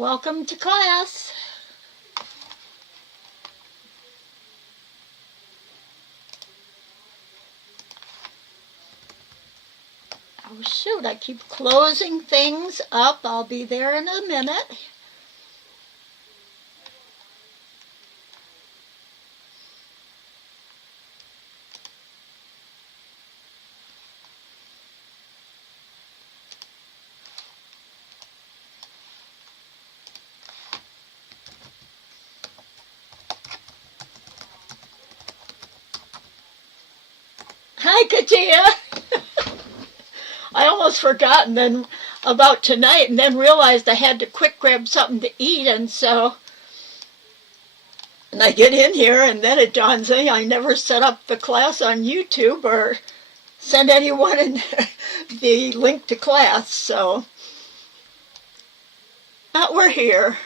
Welcome to class. Oh shoot, I keep closing things up. I'll be there in a minute. Hi, Katia. I almost forgotten then about tonight and then realized I had to quick grab something to eat, and I get in here and then it dawns on me I never set up the class on YouTube or send anyone in the link to class, so we're here.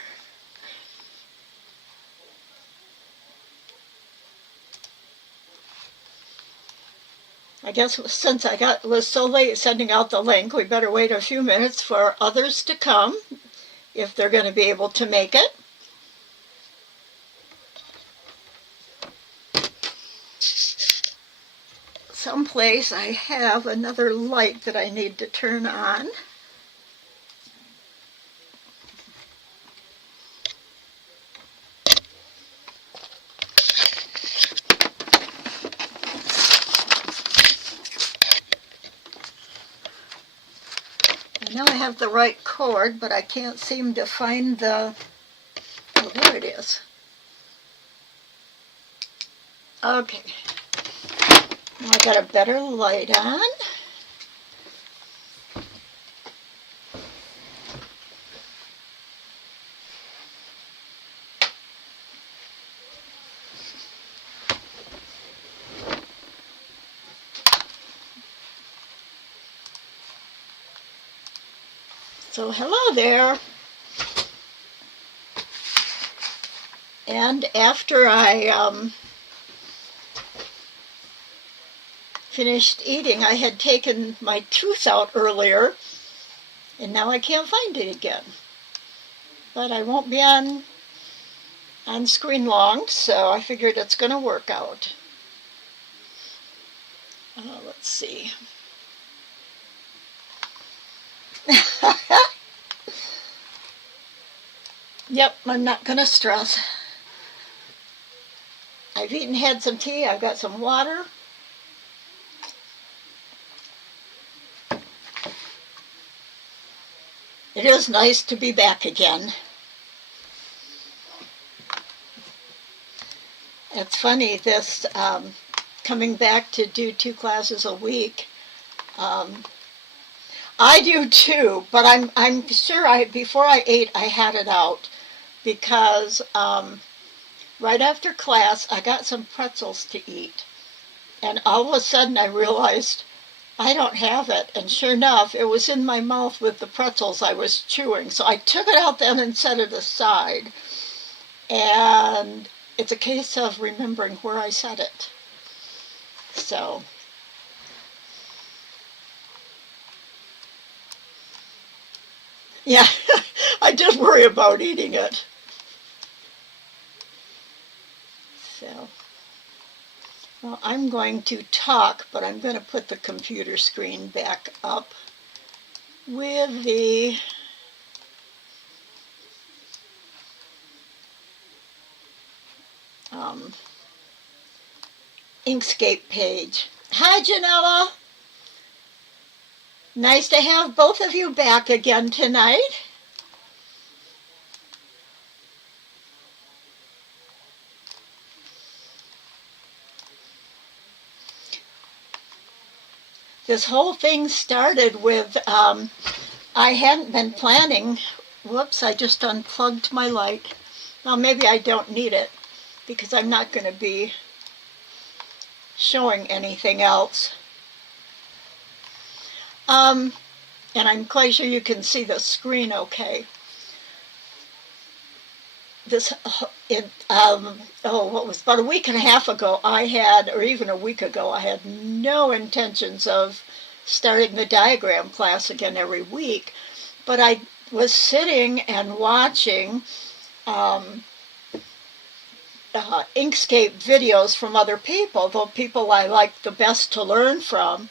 I guess since was so late sending out the link, we better wait a few minutes for others to come, if they're going to be able to make it. Someplace I have another light that I need to turn on. I know I have the right cord, but I can't seem to find the... Oh, there it is. Okay. Now I got a better light on. So hello there. And after I finished eating, I had taken my tooth out earlier, and now I can't find it again. But I won't be on screen long, so I figured it's going to work out. Let's see. Yep, I'm not going to stress. I've had some tea, I've got some water. It is nice to be back again. It's funny, this coming back to do 2 classes a week. I do too, but I'm sure before I ate I had it out, because right after class I got some pretzels to eat, and all of a sudden I realized I don't have it, and sure enough it was in my mouth with the pretzels I was chewing, so I took it out then and set it aside, and it's a case of remembering where I set it. So yeah, I did worry about eating it. So, well, I'm going to talk, but I'm going to put the computer screen back up with the Inkscape page. Hi, Janella. Nice to have both of you back again tonight. This whole thing started with, I hadn't been planning. Whoops, I just unplugged my light. Well, maybe I don't need it, because I'm not going to be showing anything else. And I'm quite sure you can see the screen okay. What was about a week and a half ago, or even a week ago, I had no intentions of starting the diagram class again every week. But I was sitting and watching Inkscape videos from other people, the people I like the best to learn from.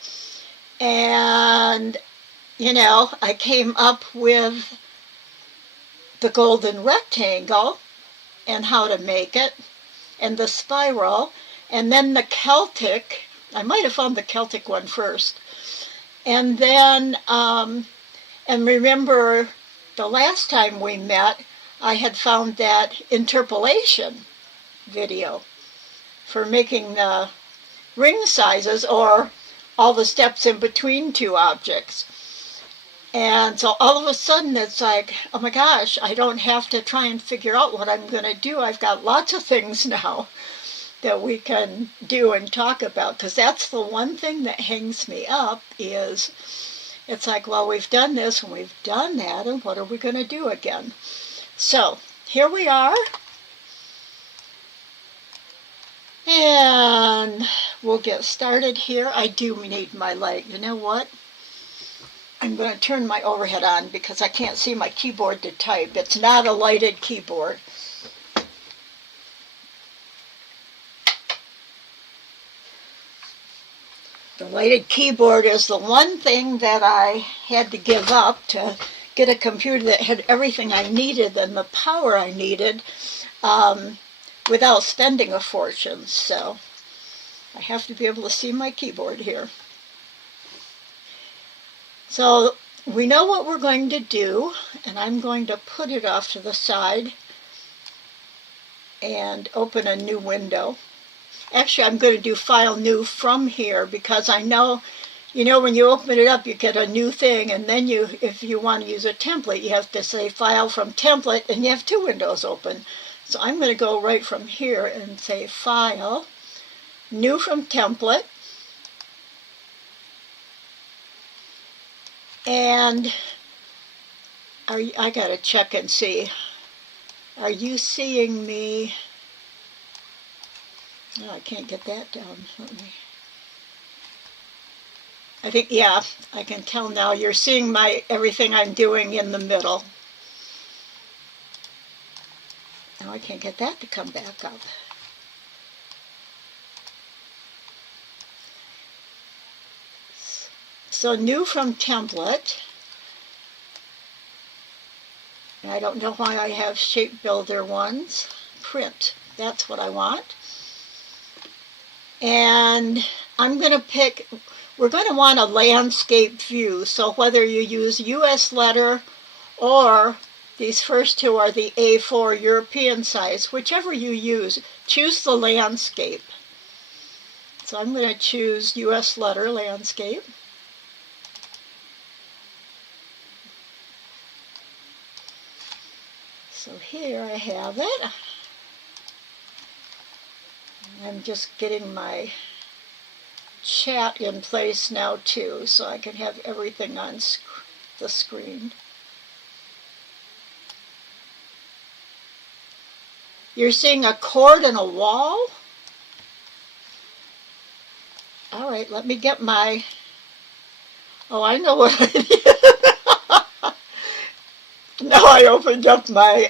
And, you know, I came up with the golden rectangle and how to make it, and the spiral, and then the Celtic. I might have found the Celtic one first. And then, and remember the last time we met, I had found that interpolation video for making the ring sizes, or all the steps in between two objects. And so all of a sudden it's like, oh my gosh, I don't have to try and figure out what I'm going to do. I've got lots of things now that we can do and talk about, because that's the one thing that hangs me up is it's like, well, we've done this and we've done that, and what are we going to do again? So here we are. And we'll get started here. I do need my light. You know what? I'm going to turn my overhead on because I can't see my keyboard to type. It's not a lighted keyboard. The lighted keyboard is the one thing that I had to give up to get a computer that had everything I needed and the power I needed. Without spending a fortune, so I have to be able to see my keyboard here. So we know what we're going to do, and I'm going to put it off to the side and open a new window. Actually, I'm going to do File New from here because I know, you know, when you open it up, you get a new thing, and then you, if you want to use a template, you have to say File from Template, and you have two windows open. So I'm going to go right from here and say File, New from Template. And I got to check and see. Are you seeing me? Oh, I can't get that down. I think, yeah, I can tell now. You're seeing my everything I'm doing in the middle. Now I can't get that to come back up. So new from template. And I don't know why I have shape builder ones. Print, that's what I want. And I'm going to pick, we're going to want a landscape view. So whether you use US letter or these first two are the A4 European size, whichever you use, choose the landscape. So I'm going to choose US letter landscape. So here I have it. I'm just getting my chat in place now too, so I can have everything on the screen. You're seeing a cord and a wall? All right, let me get my, oh, I know what I did. Now I opened up my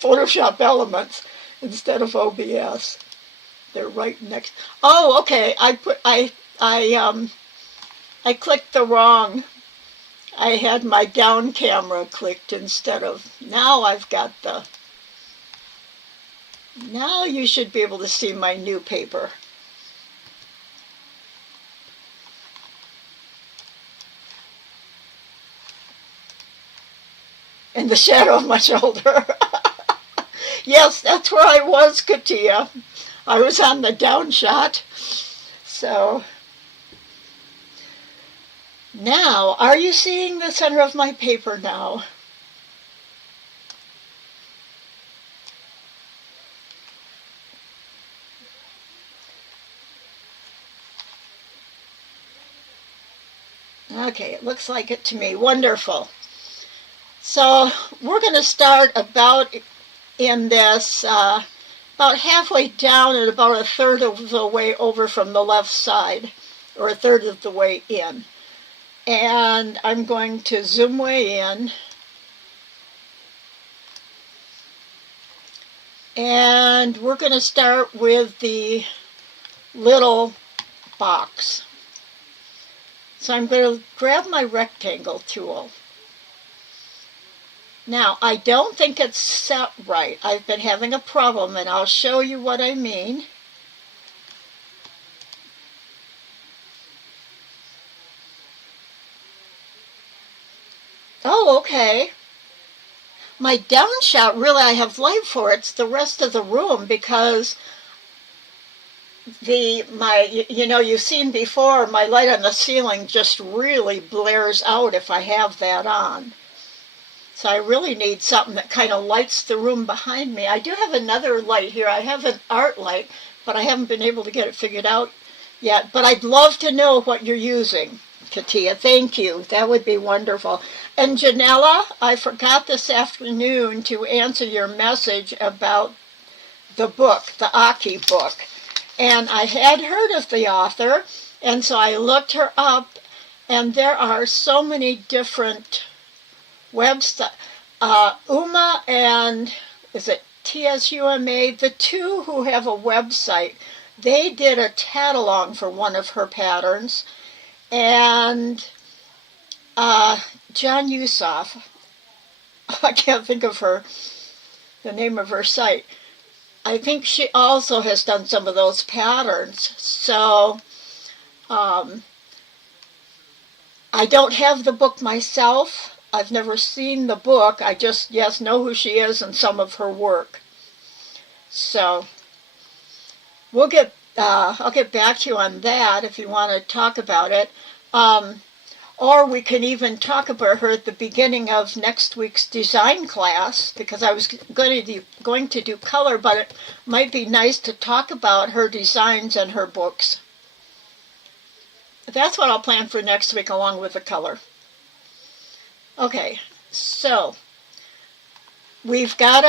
Photoshop Elements instead of OBS. They're right next. Oh, okay. I clicked the wrong. I had my down camera clicked instead of. Now I've got the. Now you should be able to see my new paper. In the shadow of my shoulder. Yes, that's where I was, Katia. I was on the down shot. So now, are you seeing the center of my paper now? Okay, it looks like it to me. Wonderful. So we're going to start about in this, about halfway down and about a third of the way over from the left side, or a third of the way in. And I'm going to zoom way in And we're going to start with the little box. So I'm going to grab my rectangle tool. Now, I don't think it's set right. I've been having a problem, and I'll show you what I mean. Oh, okay. My downshot, really, I have light for it. It's the rest of the room, because you've seen before, my light on the ceiling just really blares out if I have that on. So I really need something that kind of lights the room behind me. I do have another light here. I have an art light, but I haven't been able to get it figured out yet. But I'd love to know what you're using, Katia. Thank you. That would be wonderful. And Janella, I forgot this afternoon to answer your message about the book, the Aki book. And I had heard of the author, and so I looked her up, and there are so many different websites. Uma and, is it TSUMA, the two who have a website, they did a tag-along for one of her patterns. And John Yusoff, I can't think of the name of her site. I think she also has done some of those patterns. So I don't have the book myself. I've never seen the book. I just, know who she is and some of her work. So I'll get back to you on that if you want to talk about it. Or we can even talk about her at the beginning of next week's design class, because I was going to do color, but it might be nice to talk about her designs and her books. That's what I'll plan for next week along with the color. Okay, so we've got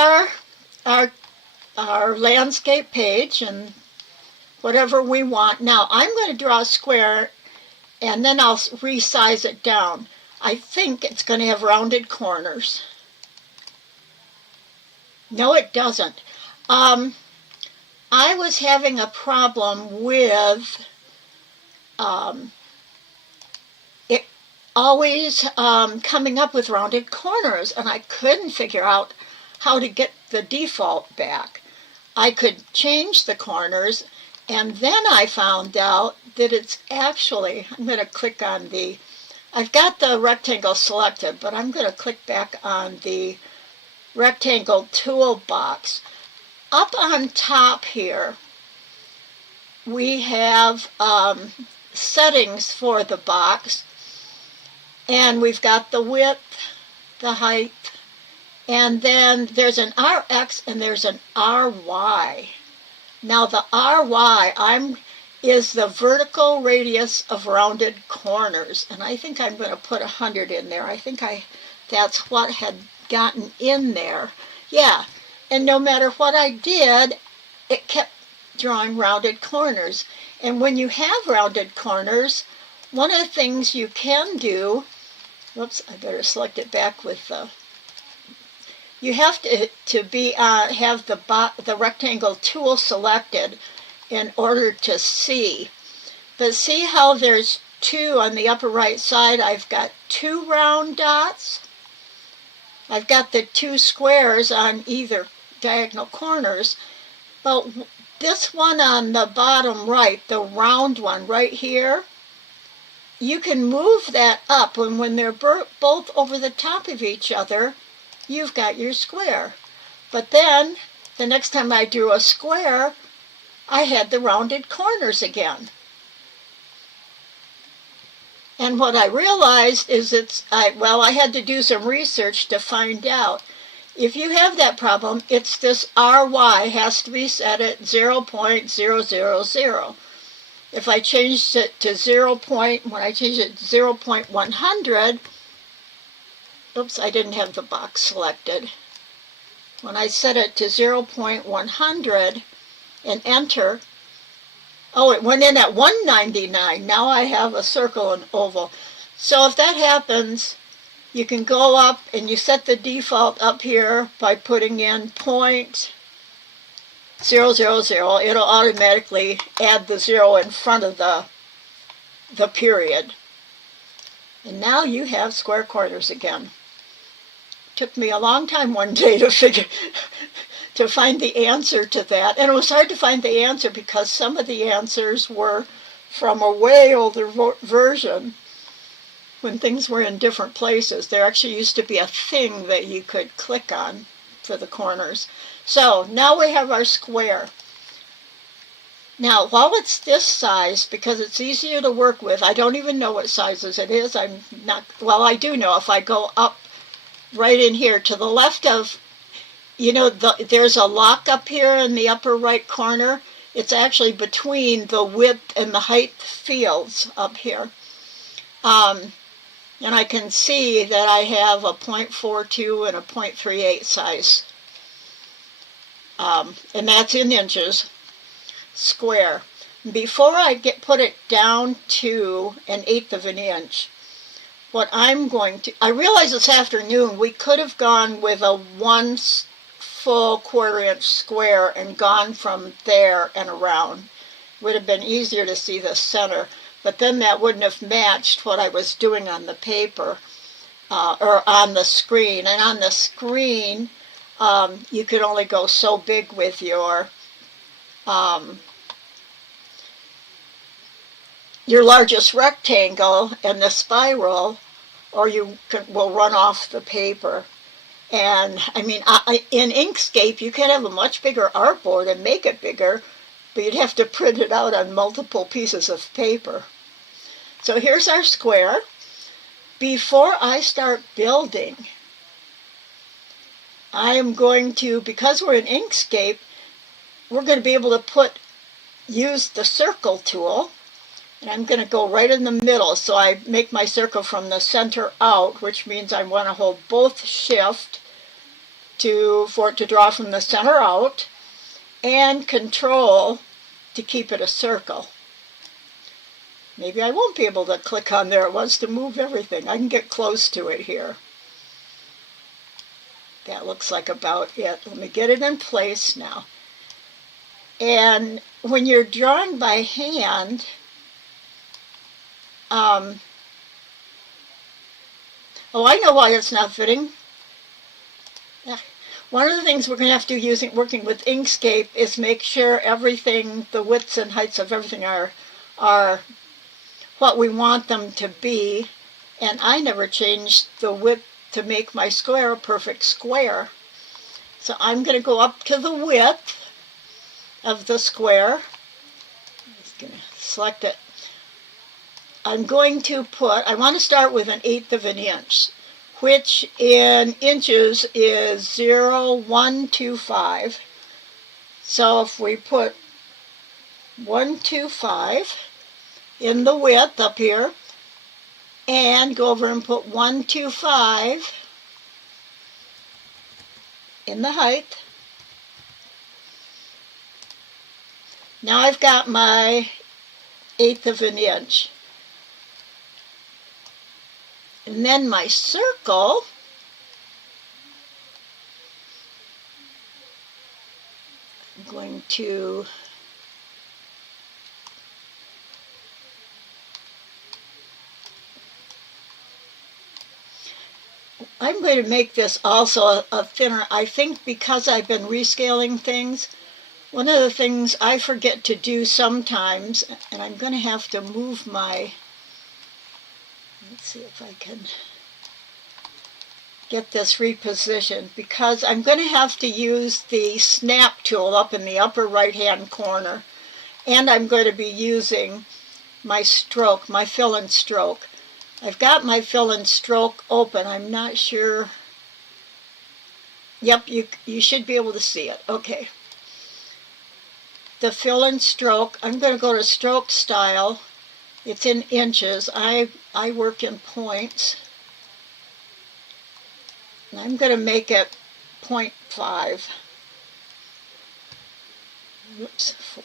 our landscape page and whatever we want. Now I'm going to draw a square, and then I'll resize it down. I think it's going to have rounded corners. No, it doesn't. I was having a problem with it always coming up with rounded corners, and I couldn't figure out how to get the default back. I could change the corners, and then I found out that it's actually, I'm going to click on I've got the rectangle selected, but I'm going to click back on the rectangle toolbox. Up on top here, we have settings for the box, and we've got the width, the height, and then there's an RX and there's an RY. Now the RY is the vertical radius of rounded corners, and I think I'm going to put 100 in there. I think that's what had gotten in there. Yeah, and no matter what I did, it kept drawing rounded corners. And when you have rounded corners, one of the things you can do, whoops, I better select it back with the, you have to have the rectangle tool selected in order to see. But see how there's two on the upper right side? I've got two round dots. I've got the two squares on either diagonal corners. But this one on the bottom right, the round one right here, you can move that up, and when they're both over the top of each other, you've got your square. But then, the next time I drew a square, I had the rounded corners again. And what I realized is I had to do some research to find out. If you have that problem, it's this RY has to be set at 0.000. If I changed it to 0.100, oops, I didn't have the box selected. When I set it to 0.100 and enter, oh, it went in at 199. Now I have a circle and oval. So if that happens, you can go up and you set the default up here by putting in 0.100. 0, 0, 0, it'll automatically add the 0 in front of the period. And now you have square corners again. Took me a long time one day to find the answer to that. And it was hard to find the answer because some of the answers were from a way older version when things were in different places. There actually used to be a thing that you could click on for the corners. So now we have our square. Now, while it's this size, because it's easier to work with, I don't even know what sizes it is. I'm not, well, I do know if I go up right in here to the left of, you know, there's a lock up here in the upper right corner. It's actually between the width and the height fields up here. And I can see that I have a 0.42 and a 0.38 size. And that's in inches. Square. Before I put it down to 1/8 of an inch, what I'm going to, I realized this afternoon we could have gone with a 1 full 1/4 inch square and gone from there and around. Would have been easier to see the center, but then that wouldn't have matched what I was doing on the paper or on the screen. And on the screen, you could only go so big with your largest rectangle and the spiral, or you will run off the paper. And I mean, in Inkscape, you can have a much bigger artboard and make it bigger, but you'd have to print it out on multiple pieces of paper. So here's our square. Before I start building, I am going to, because we're in Inkscape, we're going to be able to use the circle tool. And I'm going to go right in the middle, so I make my circle from the center out, which means I want to hold both shift for it to draw from the center out, and control to keep it a circle. Maybe I won't be able to click on there. It wants to move everything. I can get close to it here. That looks like about it. Let me get it in place now. And when you're drawing by hand, oh, I know why it's not fitting. One of the things we're going to have to do working with Inkscape is make sure everything, the widths and heights of everything are what we want them to be. And I never changed the width to make my square a perfect square. So I'm going to go up to the width of the square. I'm just going to select it. I'm going to I want to start with 1/8 of an inch, which in inches is 0.125. So if we put 125 in the width up here, and go over and put 125 in the height, now I've got my 1/8 of an inch. And then my circle, I'm going to make this also a thinner. I think because I've been rescaling things, one of the things I forget to do sometimes, and I'm going to have to move my, let's see if I can get this repositioned, because I'm going to have to use the snap tool up in the upper right hand corner, and I'm going to be using my stroke, my fill and stroke. I've got my fill and stroke open. I'm not sure. Yep, you should be able to see it. Okay. The fill and stroke, I'm going to go to stroke style. It's in inches. I work in points. And I'm going to make it 0.5. Whoops, 4.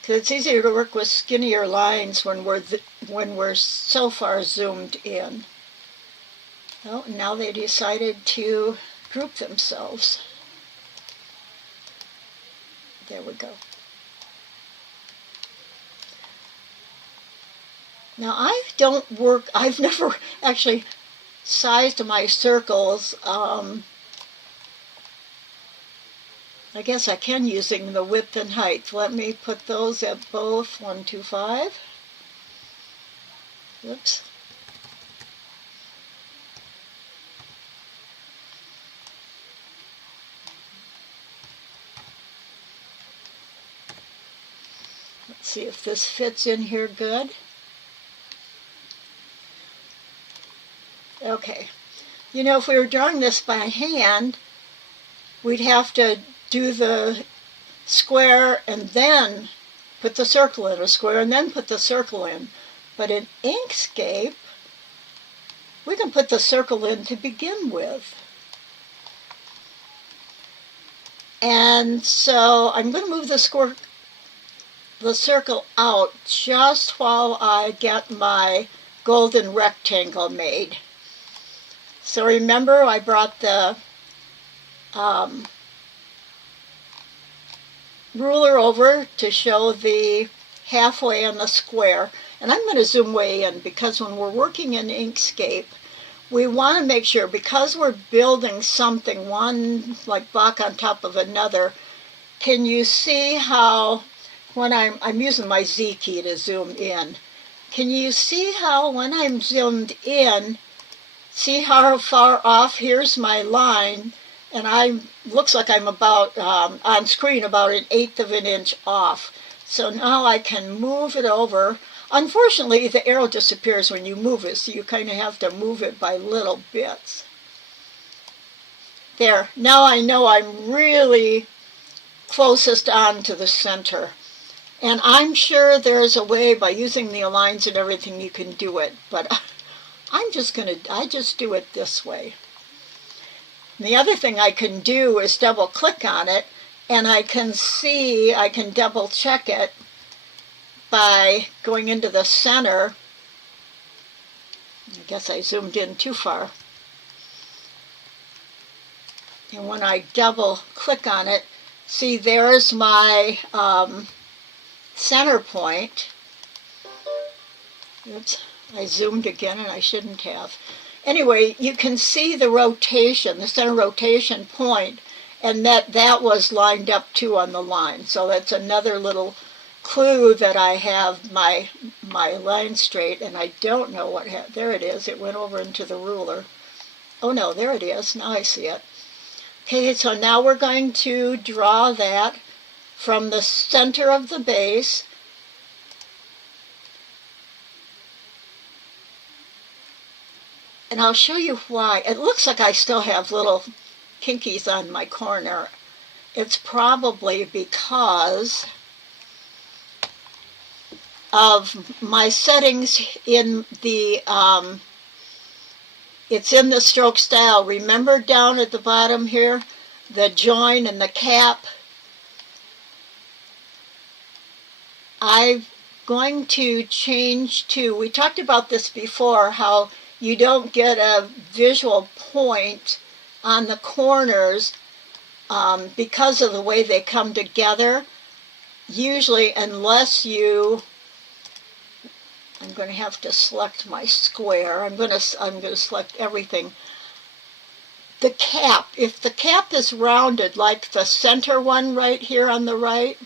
Because it's easier to work with skinnier lines when we're so far zoomed in. Oh, now they decided to group themselves. There we go. Now I've never actually sized my circles. I guess I can using the width and height. Let me put those at both 125. Oops. Let's see if this fits in here good. Okay. You know, if we were drawing this by hand, we'd have to do the square and then put the circle in, a square and then put the circle in. But in Inkscape, we can put the circle in to begin with. And so I'm going to move the circle out just while I get my golden rectangle made. So remember, I brought the ruler over to show the halfway on the square. And I'm going to zoom way in because when we're working in Inkscape, we want to make sure, because we're building something, one like block on top of another, can you see how, when I'm using my Z key to zoom in, can you see how when I'm zoomed in, see how far off, here's my line, and looks like I'm about, on screen, about 1/8 of an inch off. So now I can move it over. Unfortunately, the arrow disappears when you move it, so you kind of have to move it by little bits. There, now I know I'm really closest on to the center. And I'm sure there's a way by using the lines and everything you can do it, but I just do it this way. And the other thing I can do is double click on it, and I can double check it by going into the center. I guess I zoomed in too far. And when I double click on it, see, there's my center point. Oops, I zoomed again and I shouldn't have. Anyway, you can see the rotation, the center rotation point, and that was lined up too on the line. So that's another little clue that I have my line straight, and I don't know what happened. There it is. It went over into the ruler. Oh no, there it is. Now I see it. Okay, so now we're going to draw that from the center of the base. And I'll show you why. It looks like I still have little kinkies on my corner. It's probably because of my settings in the, it's in the stroke style. Remember down at the bottom here, the join and the cap? I'm going to change to, we talked about this before, how you don't get a visual point on the corners because of the way they come together. Usually, unless you, I'm going to have to select my square. I'm going to select everything. The cap, if the cap is rounded like the center one right here on the right,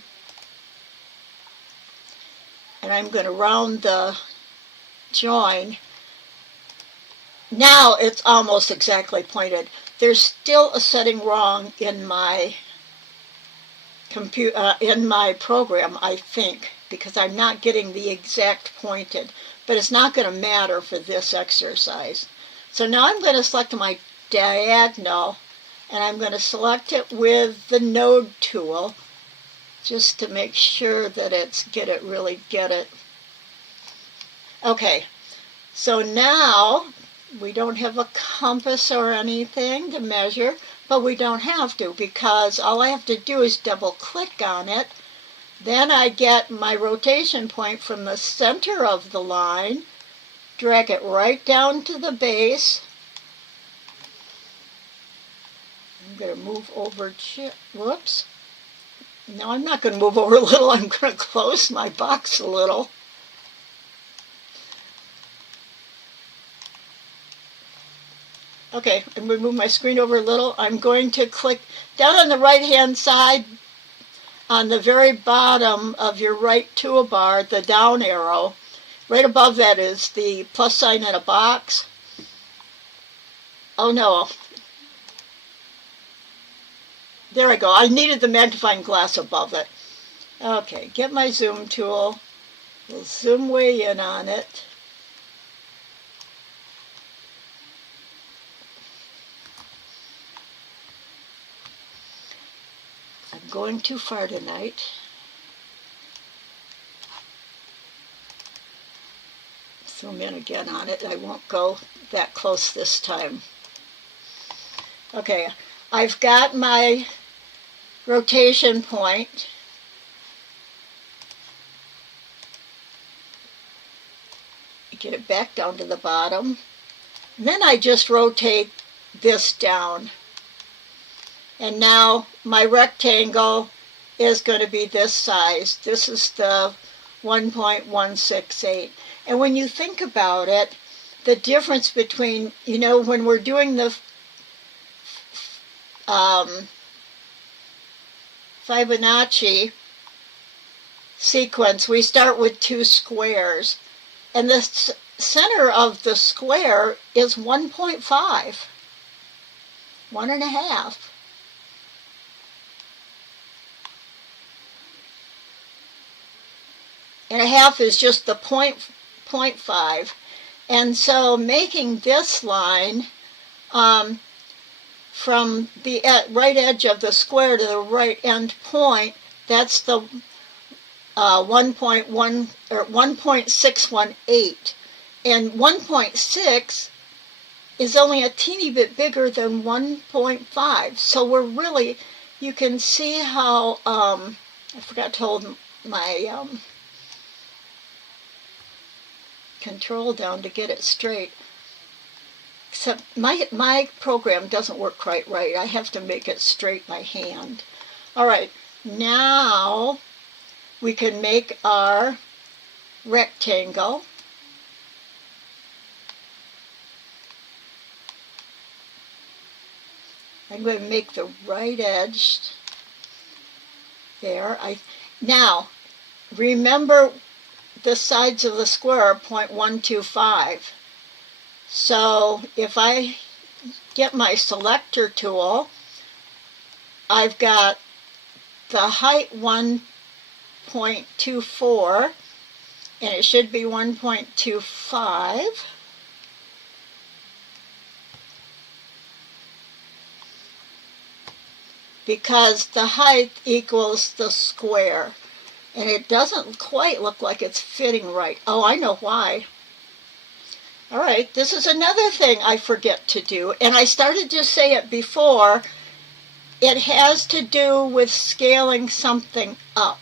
and I'm going to round the join, now it's almost exactly pointed. There's still a setting wrong in my in my program, I think, because I'm not getting the exact pointed, but it's not going to matter for this exercise. So now I'm going to select my diagonal, and I'm going to select it with the node tool just to make sure that really get it. Okay, so now we don't have a compass or anything to measure, but we don't have to, because all I have to do is double click on it. Then I get my rotation point from the center of the line, drag it right down to the base. I'm going to move over, whoops, Now I'm not going to move over a little, I'm going to close my box a little. Okay, I'm going to move my screen over a little. I'm going to click down on the right hand side on the very bottom of your right toolbar, the down arrow. Right above that is the plus sign in a box. Oh no. There I go. I needed the magnifying glass above it. Okay, get my zoom tool. We'll zoom way in on it. I'm going too far tonight. Zoom in again on it. I won't go that close this time. Okay, I've got my rotation point. Get it back down to the bottom. And then I just rotate this down. And now my rectangle is going to be this size. This is the 1.168. And when you think about it, the difference between, you know, when we're doing the Fibonacci sequence, we start with two squares. And the center of the square is 1.5, 1.5. And a half is just the 0.5. And so making this line from the right edge of the square to the right end point, that's the 1.1 or 1.618, and 1.6 is only a teeny bit bigger than 1.5. So we're really, you can see how I forgot to hold my control down to get it straight. Except my program doesn't work quite right. I have to make it straight by hand. All right, now we can make our rectangle. I'm going to make the right edge there. Now, remember the sides of the square are 0.125. So if I get my selector tool, I've got the height 1.24, and it should be 1.25. Because the height equals the square. And it doesn't quite look like it's fitting right. Oh, I know why. All right, this is another thing I forget to do, and I started to say it before. It has to do with scaling something up.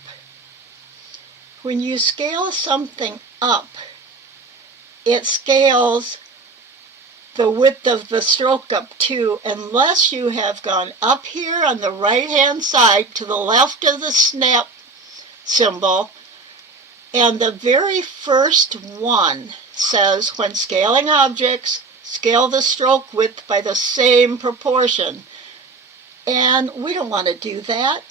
When you scale something up, it scales the width of the stroke up too, unless you have gone up here on the right-hand side to the left of the snap symbol, and the very first one says, when scaling objects, scale the stroke width by the same proportion. And we don't want to do that.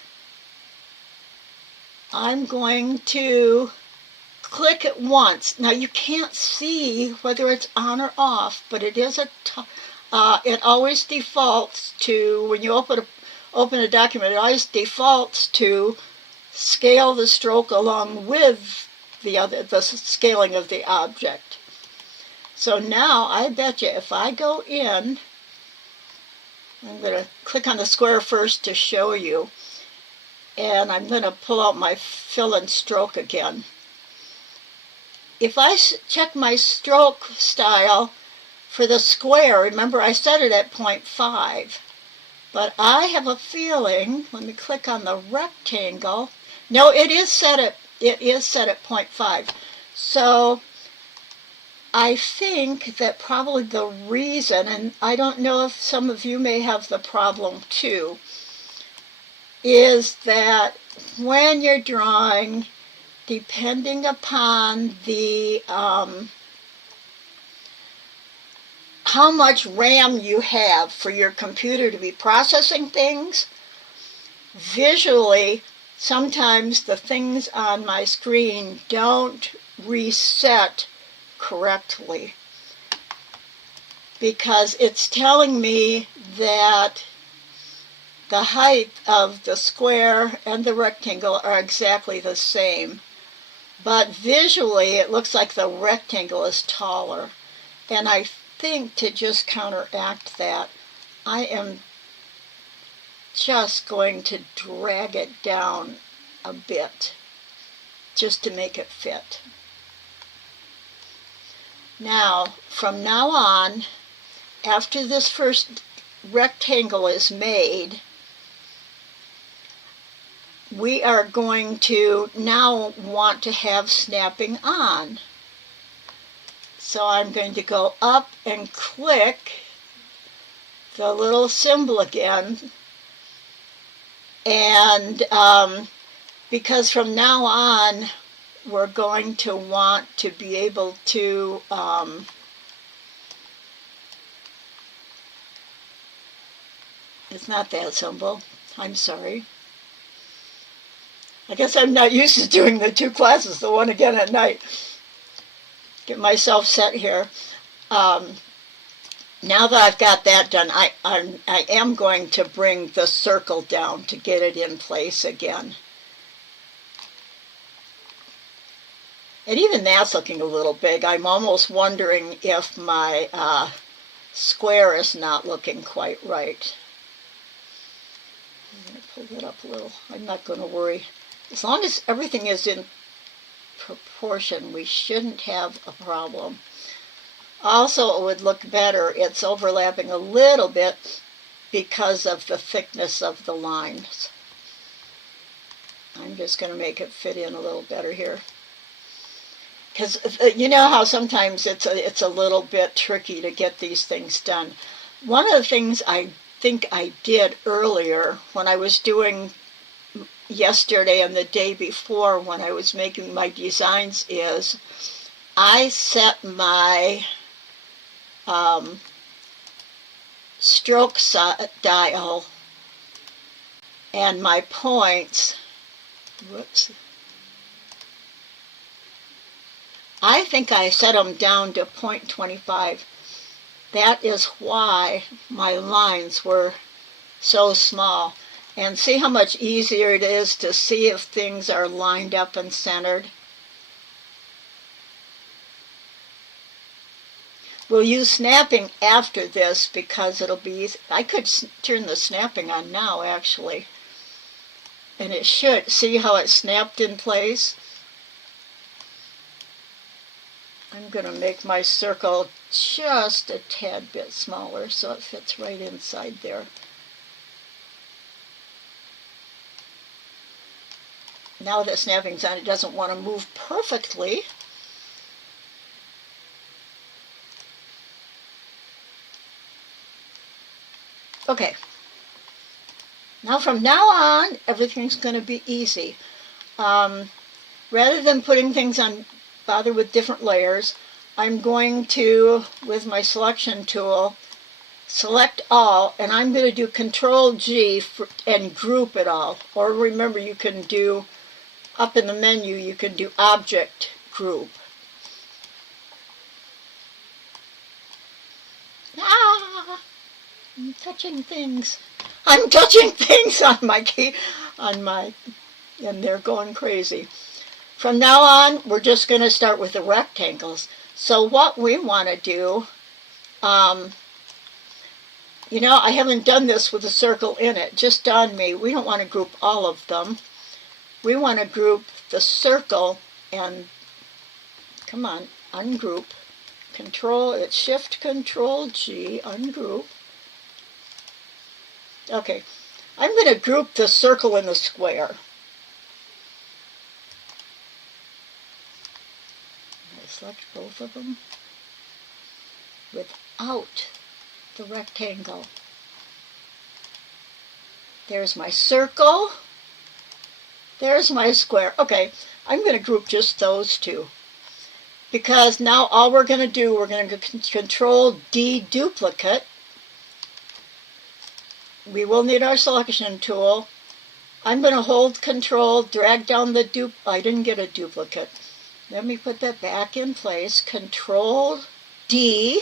I'm going to click it once. Now you can't see whether it's on or off, but it is it always defaults to, when you open a document, it always defaults to scale the stroke along with the scaling of the object. So now I bet you if I go in, I'm going to click on the square first to show you, and I'm going to pull out my fill and stroke again. If I check my stroke style for the square, remember I set it at 0.5, but I have a feeling, let me click on the rectangle. No, it is set at 0.5. So I think that probably the reason, and I don't know if some of you may have the problem too, is that when you're drawing, depending upon the how much RAM you have for your computer to be processing things, visually, sometimes the things on my screen don't reset correctly because it's telling me that the height of the square and the rectangle are exactly the same. But visually, it looks like the rectangle is taller. And I think to just counteract that, I am just going to drag it down a bit just to make it fit. Now, from now on, after this first rectangle is made, we are going to now want to have snapping on. So I'm going to go up and click the little symbol again. And because from now on, we're going to want to be able to it's not that symbol. I'm sorry. I guess I'm not used to doing the two classes, the one again at night. Get myself set here. Now that I've got that done, I am going to bring the circle down to get it in place again. And even that's looking a little big. I'm almost wondering if my square is not looking quite right. I'm going to pull that up a little. I'm not going to worry. As long as everything is in proportion, we shouldn't have a problem. Also, it would look better. It's overlapping a little bit because of the thickness of the lines. I'm just going to make it fit in a little better here. Because you know how sometimes it's a little bit tricky to get these things done. One of the things I think I did earlier when I was doing yesterday and the day before when I was making my designs is I set my stroke dial and my points, whoops, I think I set them down to 0.25. That is why my lines were so small. And see how much easier it is to see if things are lined up and centered. We'll use snapping after this because it'll be easy. I could turn the snapping on now, actually. And it should. See how it snapped in place? I'm going to make my circle just a tad bit smaller so it fits right inside there. Now that snapping's on, it doesn't want to move perfectly. Okay. Now from now on, everything's going to be easy. Rather than putting things on, bother with different layers, I'm going to, with my selection tool, select all, and I'm going to do Control G and group it all. Or remember, you can do, up in the menu, you can do Object Group. Ah, I'm touching things. I'm touching things on my key, and they're going crazy. From now on, we're just going to start with the rectangles. So what we want to do, you know, I haven't done this with a circle in it. Just on me, we don't want to group all of them. We want to group the circle and, come on, ungroup. It's Shift Control G, ungroup. Okay, I'm going to group the circle and the square. I select both of them without the rectangle. There's my circle. There's my square. Okay, I'm going to group just those two. Because now all we're going to do, we're going to Control D duplicate. We will need our selection tool. I'm going to hold Control, drag down the I didn't get a duplicate. Let me put that back in place. Control D.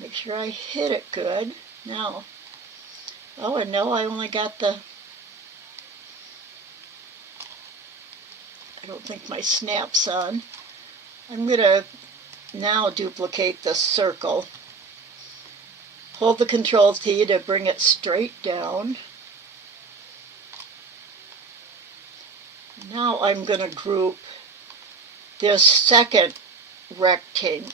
Make sure I hit it good. Now, oh, and no, I only got the, I don't think my snap's on. I'm going to now duplicate the circle. Hold the Control T to bring it straight down. Now I'm going to group this second rectangle.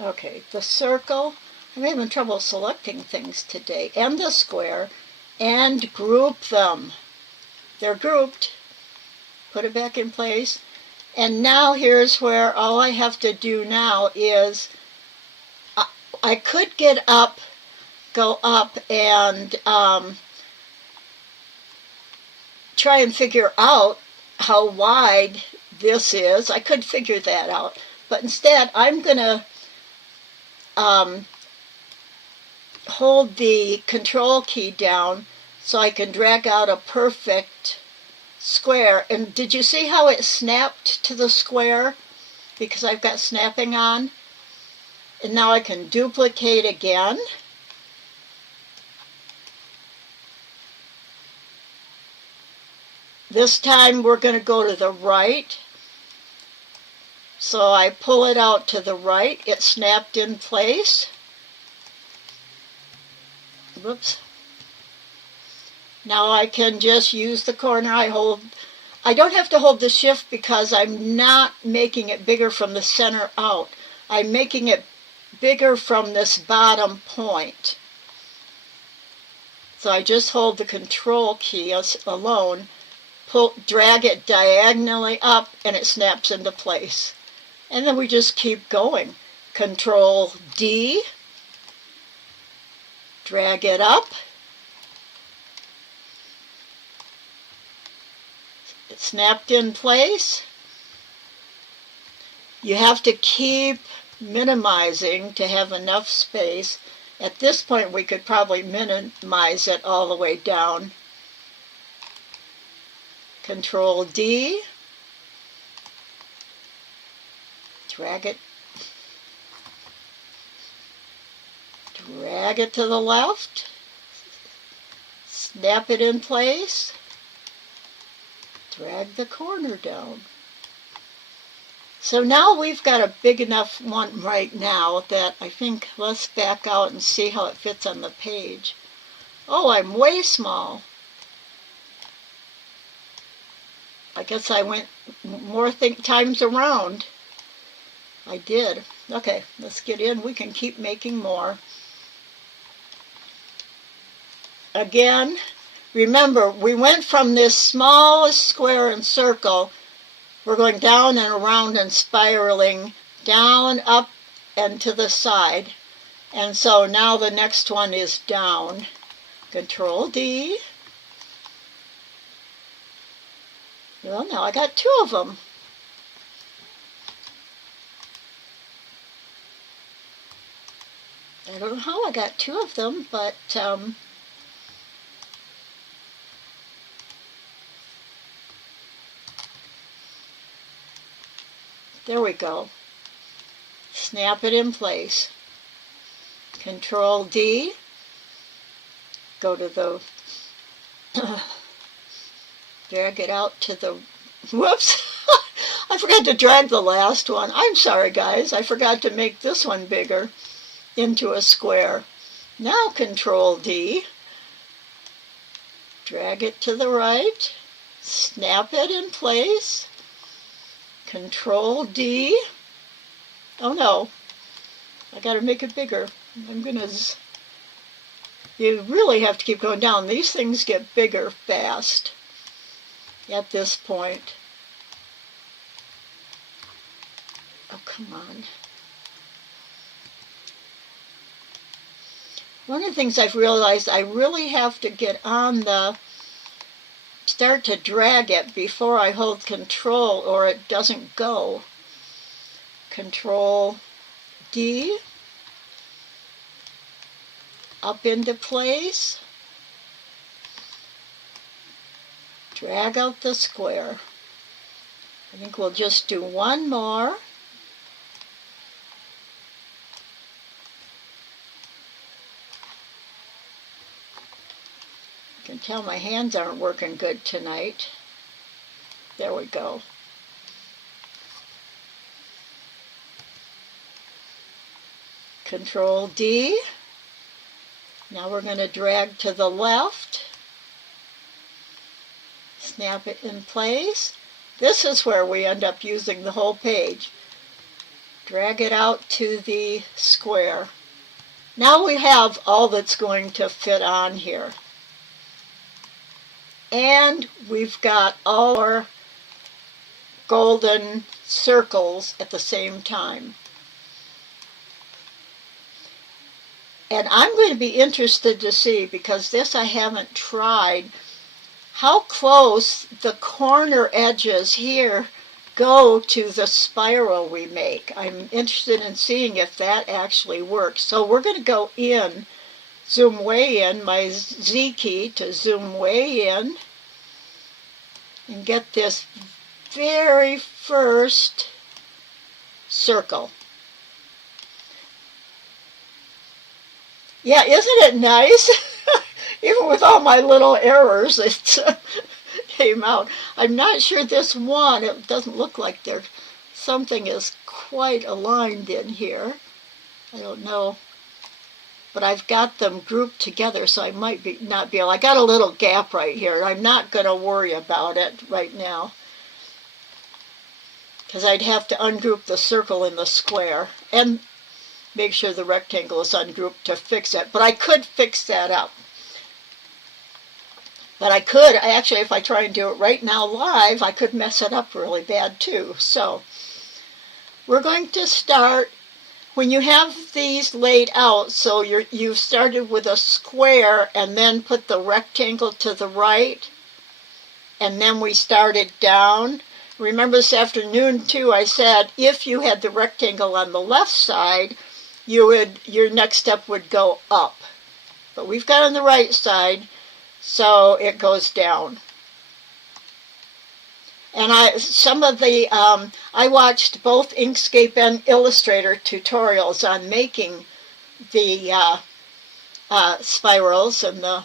Okay, the circle. I'm having trouble selecting things today. And the square. And group them. They're grouped. Put it back in place. And now here's where all I have to do now is I could go up and try and figure out how wide this is. I could figure that out. But instead, I'm going to hold the Control key down so I can drag out a perfect square. And did you see how it snapped to the square? Because I've got snapping on. And now I can duplicate again. This time we're going to go to the right. So I pull it out to the right. It snapped in place. Whoops. Now I can just use the corner. I don't have to hold the shift because I'm not making it bigger from the center out. I'm making it bigger from this bottom point. So I just hold the Control key alone, drag it diagonally up, and it snaps into place. And then we just keep going. Control D, drag it up. It snapped in place. You have to keep minimizing to have enough space. At this point, we could probably minimize it all the way down. Control D. Drag it to the left. Snap it in place. Drag the corner down. So now we've got a big enough one right now that I think, let's back out and see how it fits on the page. Oh, I'm way small. I guess I went more times around. I did. Okay, let's get in. We can keep making more. Again, remember, we went from this smallest square and circle. We're going down and around and spiraling down, up, and to the side. And so now the next one is down. Control D. Well, now I got two of them. I don't know how I got two of them, but there we go. Snap it in place. Control D. Go to the drag it out to the, whoops, I forgot to drag the last one. I'm sorry, guys. I forgot to make this one bigger into a square. Now Control D. Drag it to the right. Snap it in place. Control D. Oh no, I got to make it bigger. You really have to keep going down. These things get bigger fast at this point. Oh, come on. One of the things I've realized, I really have to get on start to drag it before I hold control or it doesn't go. Control D, up into place, drag out the square. I think we'll just do one more. I can tell my hands aren't working good tonight. There we go. Control D. Now we're going to drag to the left. Snap it in place. This is where we end up using the whole page. Drag it out to the square. Now we have all that's going to fit on here. And we've got all our golden circles at the same time. And I'm going to be interested to see, because this I haven't tried, how close the corner edges here go to the spiral we make. I'm interested in seeing if that actually works. So we're going to go in, zoom way in, my Z key to zoom way in, and get this very first circle. Yeah, isn't it nice? Even with all my little errors, it came out. I'm not sure this one, it doesn't look like something is quite aligned in here. I don't know. But I've got them grouped together, so I might not be able. I got a little gap right here. I'm not going to worry about it right now, because I'd have to ungroup the circle and the square and make sure the rectangle is ungrouped to fix it. But I could fix that up. But actually, if I try and do it right now live, I could mess it up really bad too. So we're going to start. When you have these laid out, so you've started with a square and then put the rectangle to the right, and then we started down. Remember this afternoon too, I said if you had the rectangle on the left side, your next step would go up. But we've got on the right side, so it goes down. And I watched both Inkscape and Illustrator tutorials on making the spirals and the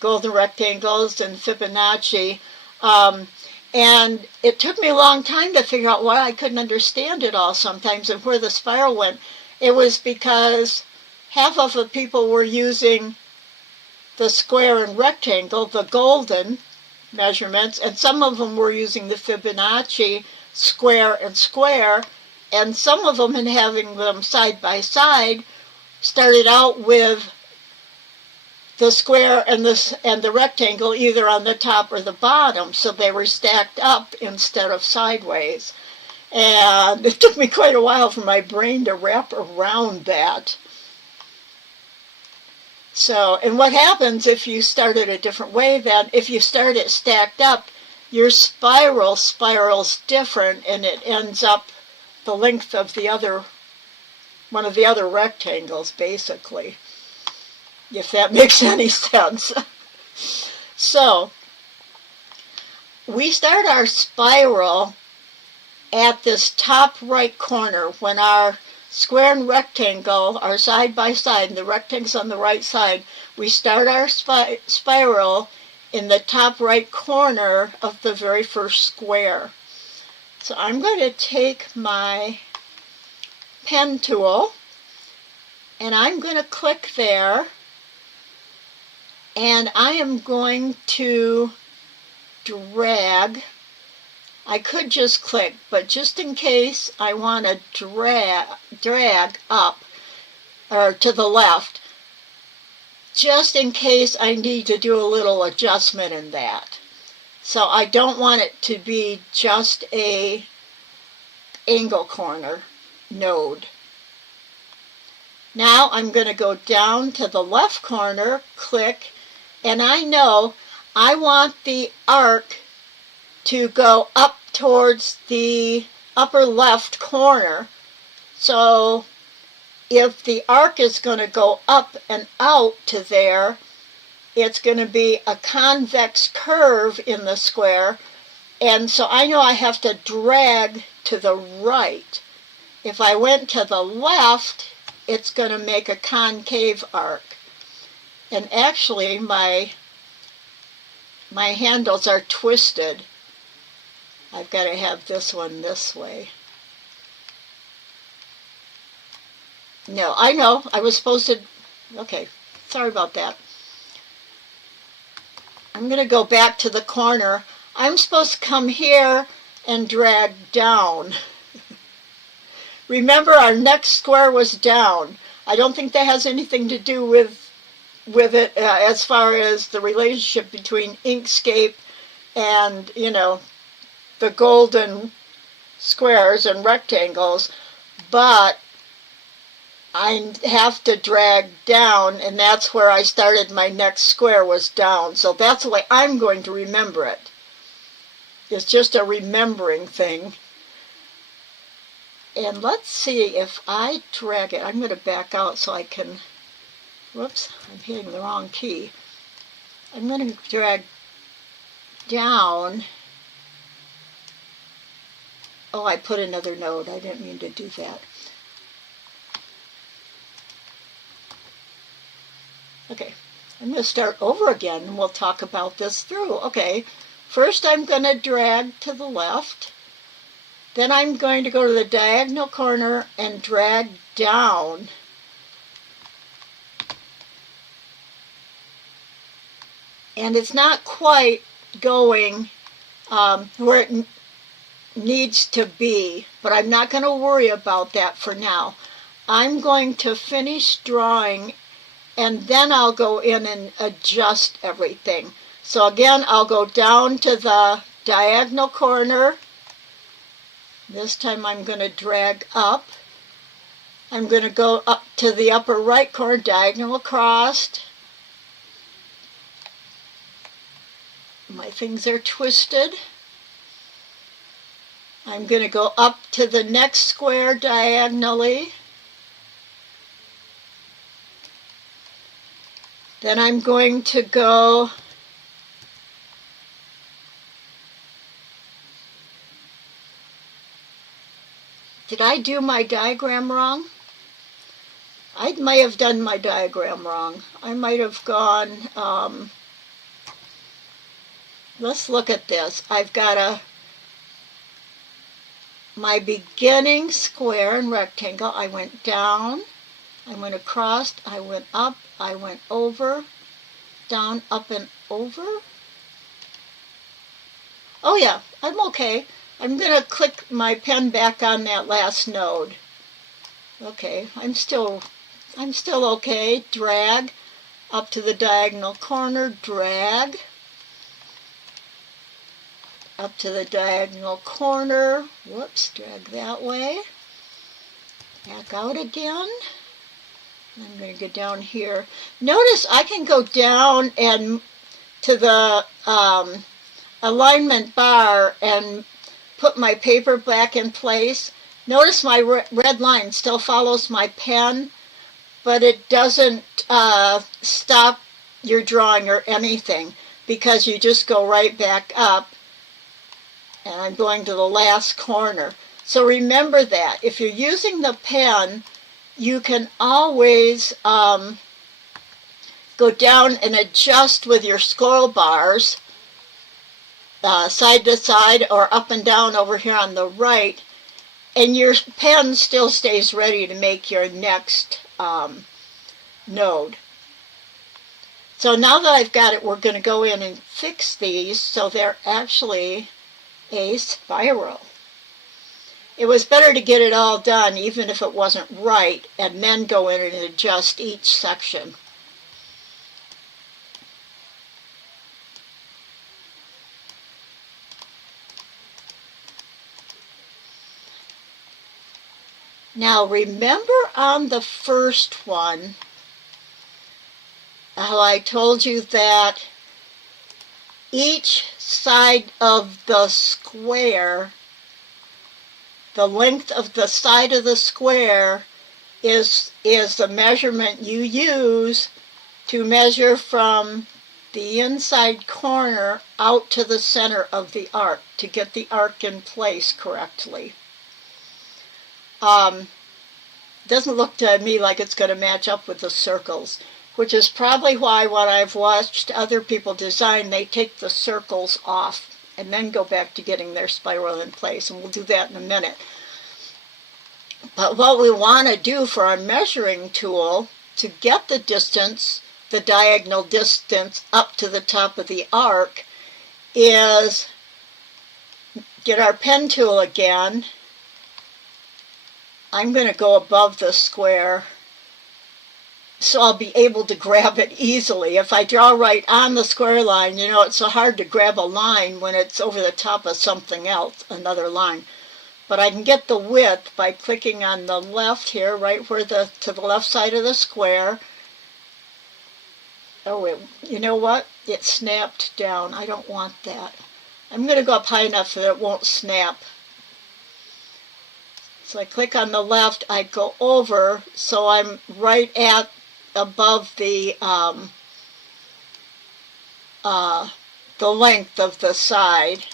golden rectangles and Fibonacci. And it took me a long time to figure out why I couldn't understand it all sometimes and where the spiral went. It was because half of the people were using the square and rectangle, the golden measurements, and some of them were using the Fibonacci square and square, and some of them, in having them side by side, started out with the square and the rectangle either on the top or the bottom, so they were stacked up instead of sideways. And it took me quite a while for my brain to wrap around that. So, and what happens if you start it a different way then, if you start it stacked up, your spiral spirals different and it ends up the length of one of the other rectangles, basically, if that makes any sense. So, we start our spiral at this top right corner when our square and rectangle are side by side and the rectangle's on the right side. We start our spiral in the top right corner of the very first square. So I'm going to take my pen tool and I'm going to click there, and I am going to drag. I could just click, but just in case I want to drag up or to the left, just in case I need to do a little adjustment in that. So I don't want it to be just a angle corner node. Now I'm going to go down to the left corner, click, and I know I want the arc to go up towards the upper left corner. So if the arc is going to go up and out to there, it's going to be a convex curve in the square. And so I know I have to drag to the right. If I went to the left, it's going to make a concave arc. And actually my handles are twisted. I've got to have this one this way. No, I know. I was supposed to... Okay, sorry about that. I'm going to go back to the corner. I'm supposed to come here and drag down. Remember, our next square was down. I don't think that has anything to do with it as far as the relationship between Inkscape and, you know, the golden squares and rectangles, but I have to drag down, and that's where I started. My next square was down, so that's the way I'm going to remember it. It's just a remembering thing. And let's see if I drag it. I'm going to back out so I can, whoops, I'm hitting the wrong key. I'm going to drag down. Oh, I put another node. I didn't mean to do that. Okay, I'm going to start over again and we'll talk about this through. Okay, first I'm going to drag to the left. Then I'm going to go to the diagonal corner and drag down. And it's not quite going where it needs to be, but I'm not going to worry about that for now. I'm going to finish drawing and then I'll go in and adjust everything. So again, I'll go down to the diagonal corner. This time I'm going to drag up. I'm going to go up to the upper right corner, diagonal across. My things are twisted. I'm going to go up to the next square diagonally. Then I'm going to go Did I do my diagram wrong? I might have done my diagram wrong. I might have gone, let's look at this. I've got my beginning square and rectangle. I went down, I went across, I went up, I went over, down, up, and over. Oh yeah, I'm okay. I'm going to click my pen back on that last node. Okay, I'm still okay. Drag up to the diagonal corner, drag up to the diagonal corner. Whoops, drag that way. Back out again. I'm going to go down here. Notice I can go down and to the alignment bar and put my paper back in place. Notice my red line still follows my pen, but it doesn't stop your drawing or anything because you just go right back up. And I'm going to the last corner. So remember that. If you're using the pen, you can always go down and adjust with your scroll bars, side to side or up and down over here on the right, and your pen still stays ready to make your next node. So now that I've got it, we're going to go in and fix these so they're actually a spiral. It was better to get it all done even if it wasn't right and then go in and adjust each section. Now remember on the first one, how I told you that each side of the square, the length of the side of the square is the measurement you use to measure from the inside corner out to the center of the arc to get the arc in place correctly. Doesn't look to me like it's going to match up with the circles, which is probably why when I've watched other people design, they take the circles off and then go back to getting their spiral in place, and we'll do that in a minute. But what we want to do for our measuring tool to get the distance, the diagonal distance up to the top of the arc, is get our pen tool again. I'm going to go above the square so I'll be able to grab it easily. If I draw right on the square line, you know, it's so hard to grab a line when it's over the top of something else, another line. But I can get the width by clicking on the left here, right where to the left side of the square. Oh, you know what? It snapped down. I don't want that. I'm going to go up high enough so that it won't snap. So I click on the left, I go over, so I'm right at above the length of the side.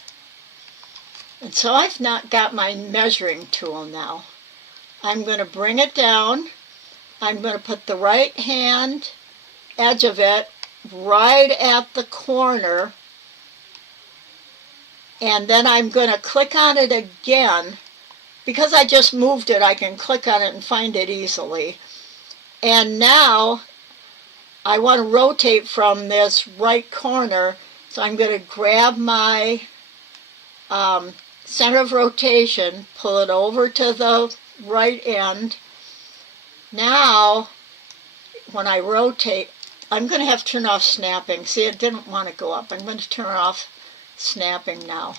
And so I've not got my measuring tool now. I'm going to bring it down. I'm going to put the right hand edge of it right at the corner. And then I'm going to click on it again. Because I just moved it, I can click on it and find it easily. And now I want to rotate from this right corner. So I'm going to grab my center of rotation, pull it over to the right end. Now, when I rotate, I'm going to have to turn off snapping. See, it didn't want to go up. I'm going to turn off snapping now.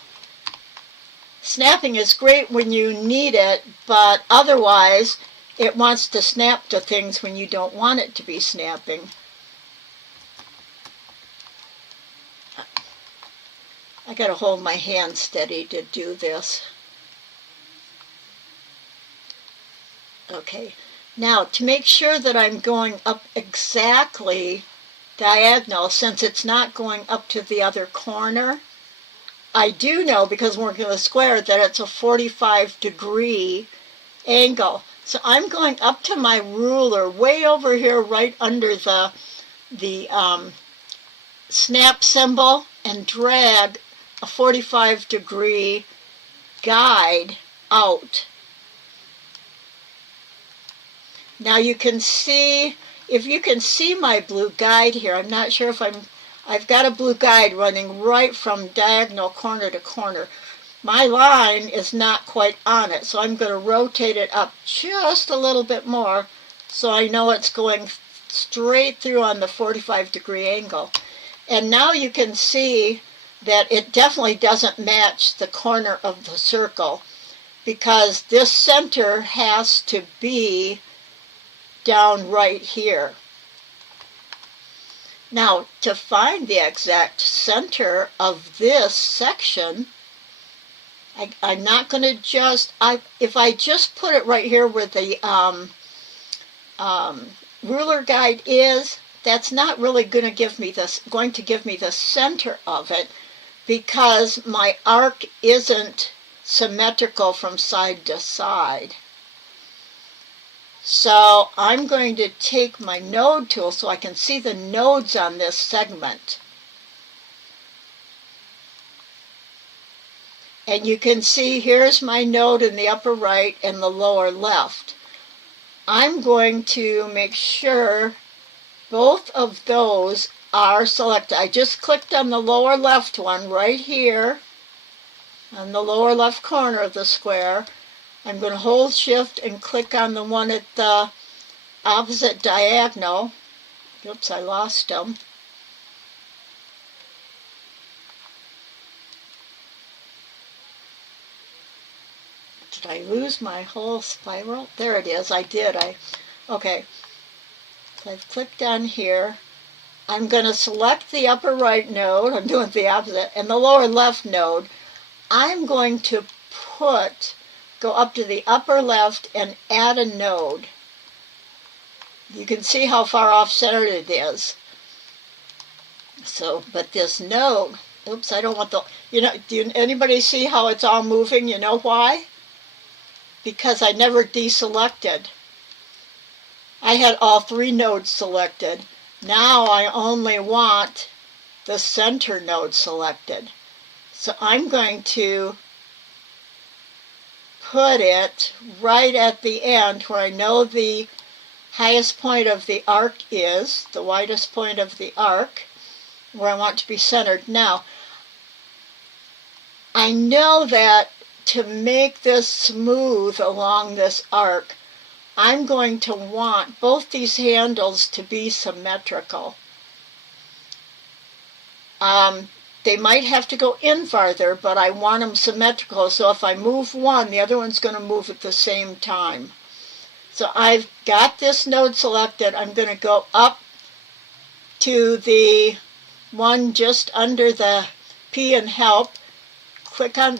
Snapping is great when you need it, but otherwise it wants to snap to things when you don't want it to be snapping. I got to hold my hand steady to do this. Okay, now to make sure that I'm going up exactly diagonal, since it's not going up to the other corner, I do know, because I'm working with a square, that it's a 45-degree angle. So I'm going up to my ruler way over here right under the snap symbol and drag a 45-degree guide out. Now you can see, if you can see my blue guide here, I'm not sure if I've got a blue guide running right from diagonal corner to corner. My line is not quite on it, so I'm going to rotate it up just a little bit more so I know it's going straight through on the 45-degree angle. And now you can see that it definitely doesn't match the corner of the circle, because this center has to be down right here. Now, to find the exact center of this section, I'm not going to just, if I just put it right here where the ruler guide is, that's not really going to give me the center of it, because my arc isn't symmetrical from side to side. So I'm going to take my node tool so I can see the nodes on this segment. And you can see here's my node in the upper right and the lower left. I'm going to make sure both of those are selected. I just clicked on the lower left one right here on the lower left corner of the square. I'm going to hold shift and click on the one at the opposite diagonal. Oops, I lost them. Did I lose my whole spiral? There it is. I did. Okay. So I've clicked on here. I'm going to select the upper right node. I'm doing the opposite. And the lower left node. I'm going to go up to the upper left and add a node. You can see how far off center it is. So, but this node, oops, I don't want the, anybody see how it's all moving? You know why? Because I never deselected. I had all 3 nodes selected. Now I only want the center node selected. So I'm going to put it right at the end where I know the highest point of the arc is, the widest point of the arc, where I want to be centered. Now, I know that to make this smooth along this arc, I'm going to want both these handles to be symmetrical. They might have to go in farther, but I want them symmetrical, so if I move one, the other one's going to move at the same time. So I've got this node selected. I'm going to go up to the one just under the P in help,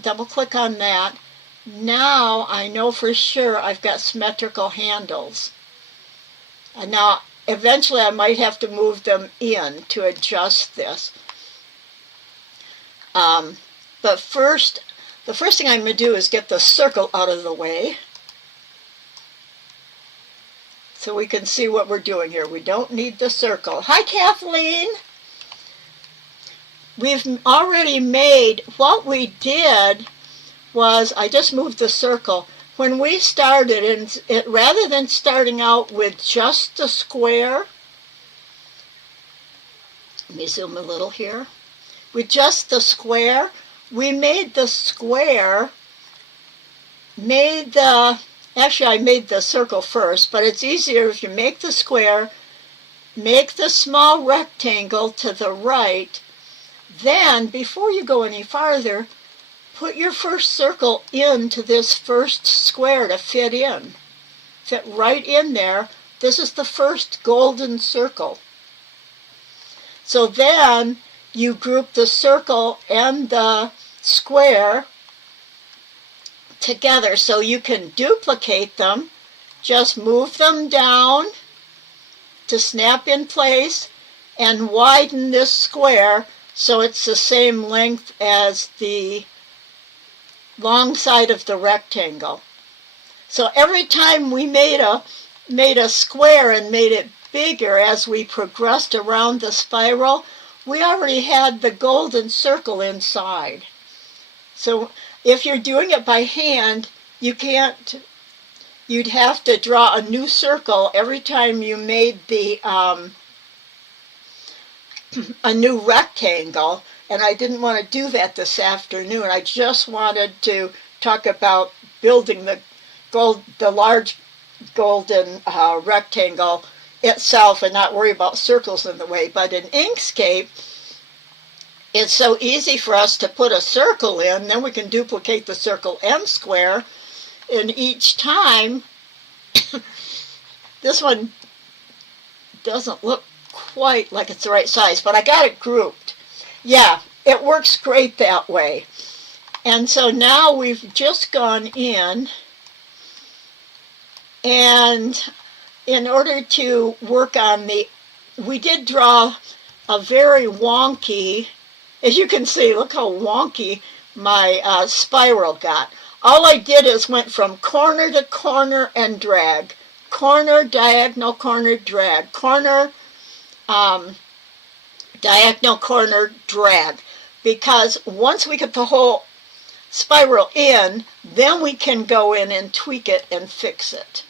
double click on that. Now I know for sure I've got symmetrical handles. And now eventually I might have to move them in to adjust this. But first, the first thing I'm going to do is get the circle out of the way so we can see what we're doing here. We don't need the circle. Hi, Kathleen. We've already made, what we did was, I just moved the circle. When we started, and rather than starting out with just the square, let me zoom a little here. With just the square, we made the square, actually I made the circle first, but it's easier if you make the square, make the small rectangle to the right, then before you go any farther, put your first circle into this first square to fit in. Fit right in there. This is the first golden circle. So then you group the circle and the square together so you can duplicate them. Just move them down to snap in place and widen this square so it's the same length as the long side of the rectangle. So every time we made a square and made it bigger as we progressed around the spiral, we already had the golden circle inside. So if you're doing it by hand, you'd have to draw a new circle every time you made the a new rectangle, and I didn't want to do that this afternoon. I just wanted to talk about building the large golden rectangle itself and not worry about circles in the way. But in Inkscape, it's so easy for us to put a circle in, then we can duplicate the circle and square, and each time, this one doesn't look quite like it's the right size, but I got it grouped. Yeah, it works great that way. And so now we've just gone in, and in order to work on we did draw a very wonky, as you can see, look how wonky my spiral got. All I did is went from corner to corner and drag. Corner, diagonal, corner, drag. Corner, diagonal, corner, drag. Because once we get the whole spiral in, then we can go in and tweak it and fix it.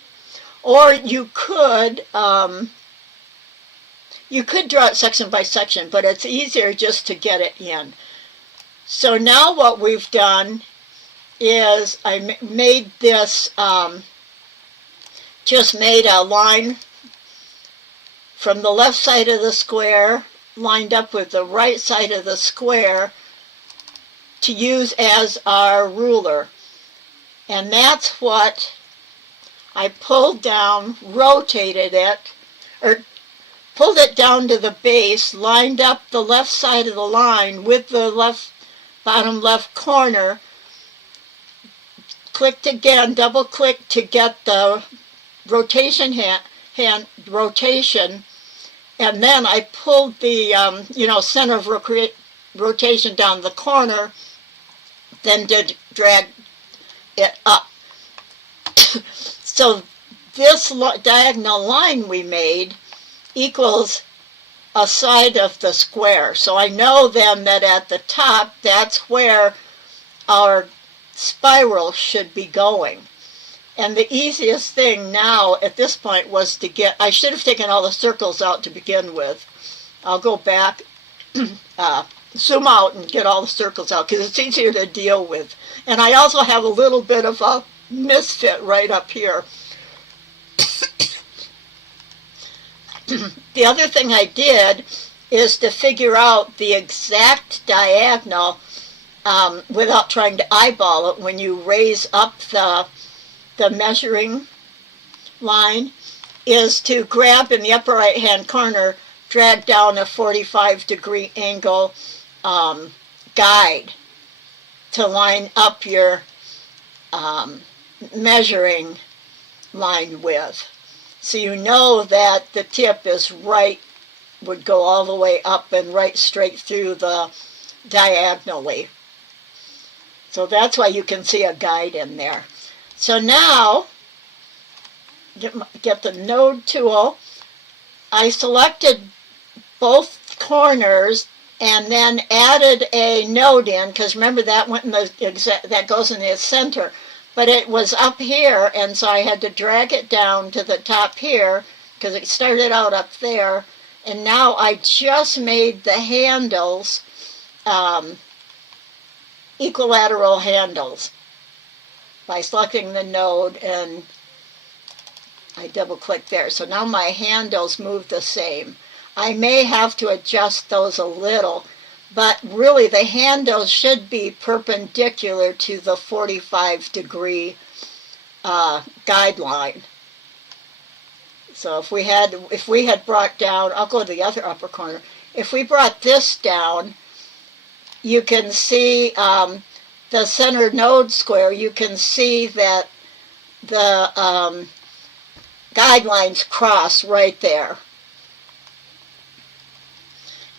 Or you could draw it section by section, but it's easier just to get it in. So now what we've done is I made this, just made a line from the left side of the square lined up with the right side of the square to use as our ruler. And that's what I pulled down, rotated it, or pulled it down to the base, lined up the left side of the line with the bottom left corner, clicked again, double clicked to get the rotation rotation, and then I pulled the center of rotation down the corner, then did drag it up. So this diagonal line we made equals a side of the square. So I know then that at the top, that's where our spiral should be going. And the easiest thing now at this point was to I should have taken all the circles out to begin with. I'll go back, zoom out and get all the circles out because it's easier to deal with. And I also have a little bit of a misfit right up here. The other thing I did is to figure out the exact diagonal without trying to eyeball it when you raise up the measuring line, is to grab in the upper right hand corner, drag down a 45-degree angle guide to line up your measuring line with. So you know that the tip is right, would go all the way up and right straight through the diagonally. So that's why you can see a guide in there. So now, get the node tool. I selected both corners and then added a node in, because remember that went in that goes in the center. But it was up here, and so I had to drag it down to the top here, because it started out up there. And now I just made the handles equilateral handles by selecting the node, and I double click there. So now my handles move the same. I may have to adjust those a little, but really the handles should be perpendicular to the 45-degree guideline. So if we had brought down, I'll go to the other upper corner. If we brought this down, you can see the center node square. You can see that the guidelines cross right there.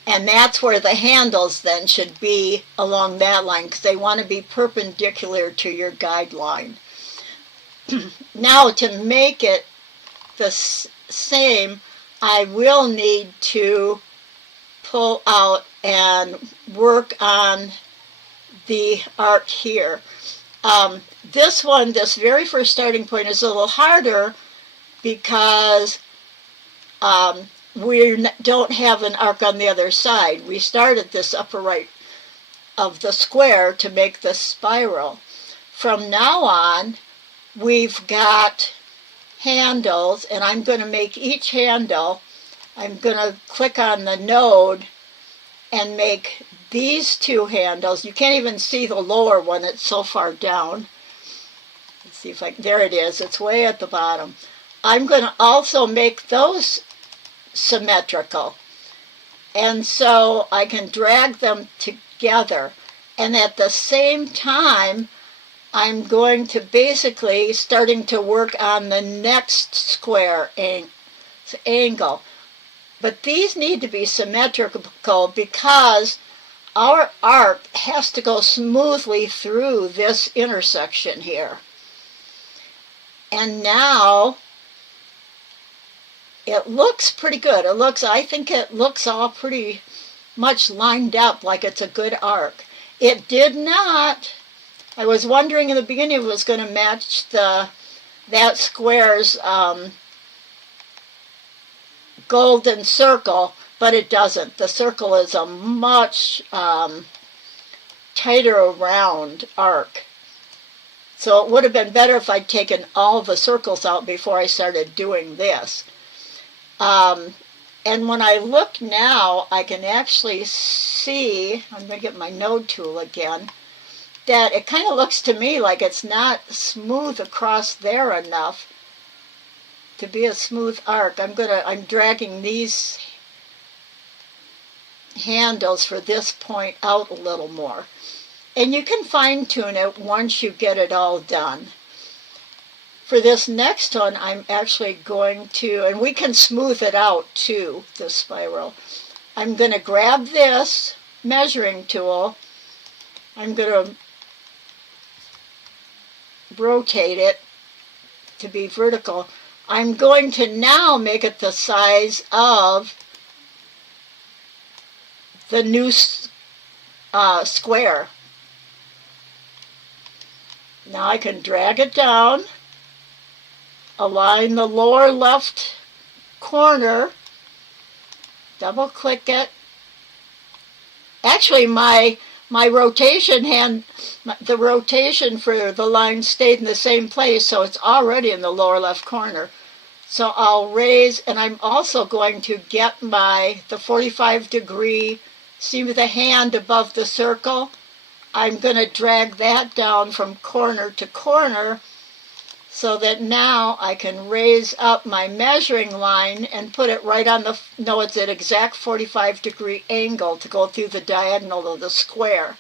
And that's where the handles then should be along that line, because they want to be perpendicular to your guideline. Now to make it the same, I will need to pull out and work on the arc here. This very first starting point is a little harder because we don't have an arc on the other side. We started this upper right of the square to make the spiral. From now on, we've got handles, and I'm going to make each handle, I'm going to click on the node and make these two handles. You can't even see the lower one, it's so far down. Let's see if there it is, it's way at the bottom. I'm going to also make those symmetrical, and so I can drag them together, and at the same time I'm going to basically starting to work on the next square angle. But these need to be symmetrical because our arc has to go smoothly through this intersection here. And now it looks pretty good. I think it looks all pretty much lined up like it's a good arc. It did not. I was wondering in the beginning if it was going to match that square's golden circle, but it doesn't. The circle is a much tighter round arc. So it would have been better if I'd taken all the circles out before I started doing this. And when I look now, I can actually see, I'm going to get my node tool again, that it kind of looks to me like it's not smooth across there enough to be a smooth arc. I'm dragging these handles for this point out a little more. And you can fine tune it once you get it all done. For this next one, I'm actually going to, and we can smooth it out too, the spiral. I'm going to grab this measuring tool. I'm going to rotate it to be vertical. I'm going to now make it the size of the new square. Now I can drag it down, align the lower left corner, double click it. Actually, my rotation hand, the rotation for the line stayed in the same place, so it's already in the lower left corner. So I'll raise, and I'm also going to get the 45-degree, see the hand above the circle? I'm going to drag that down from corner to corner so that now I can raise up my measuring line and put it right on it's an exact 45-degree angle to go through the diagonal of the square.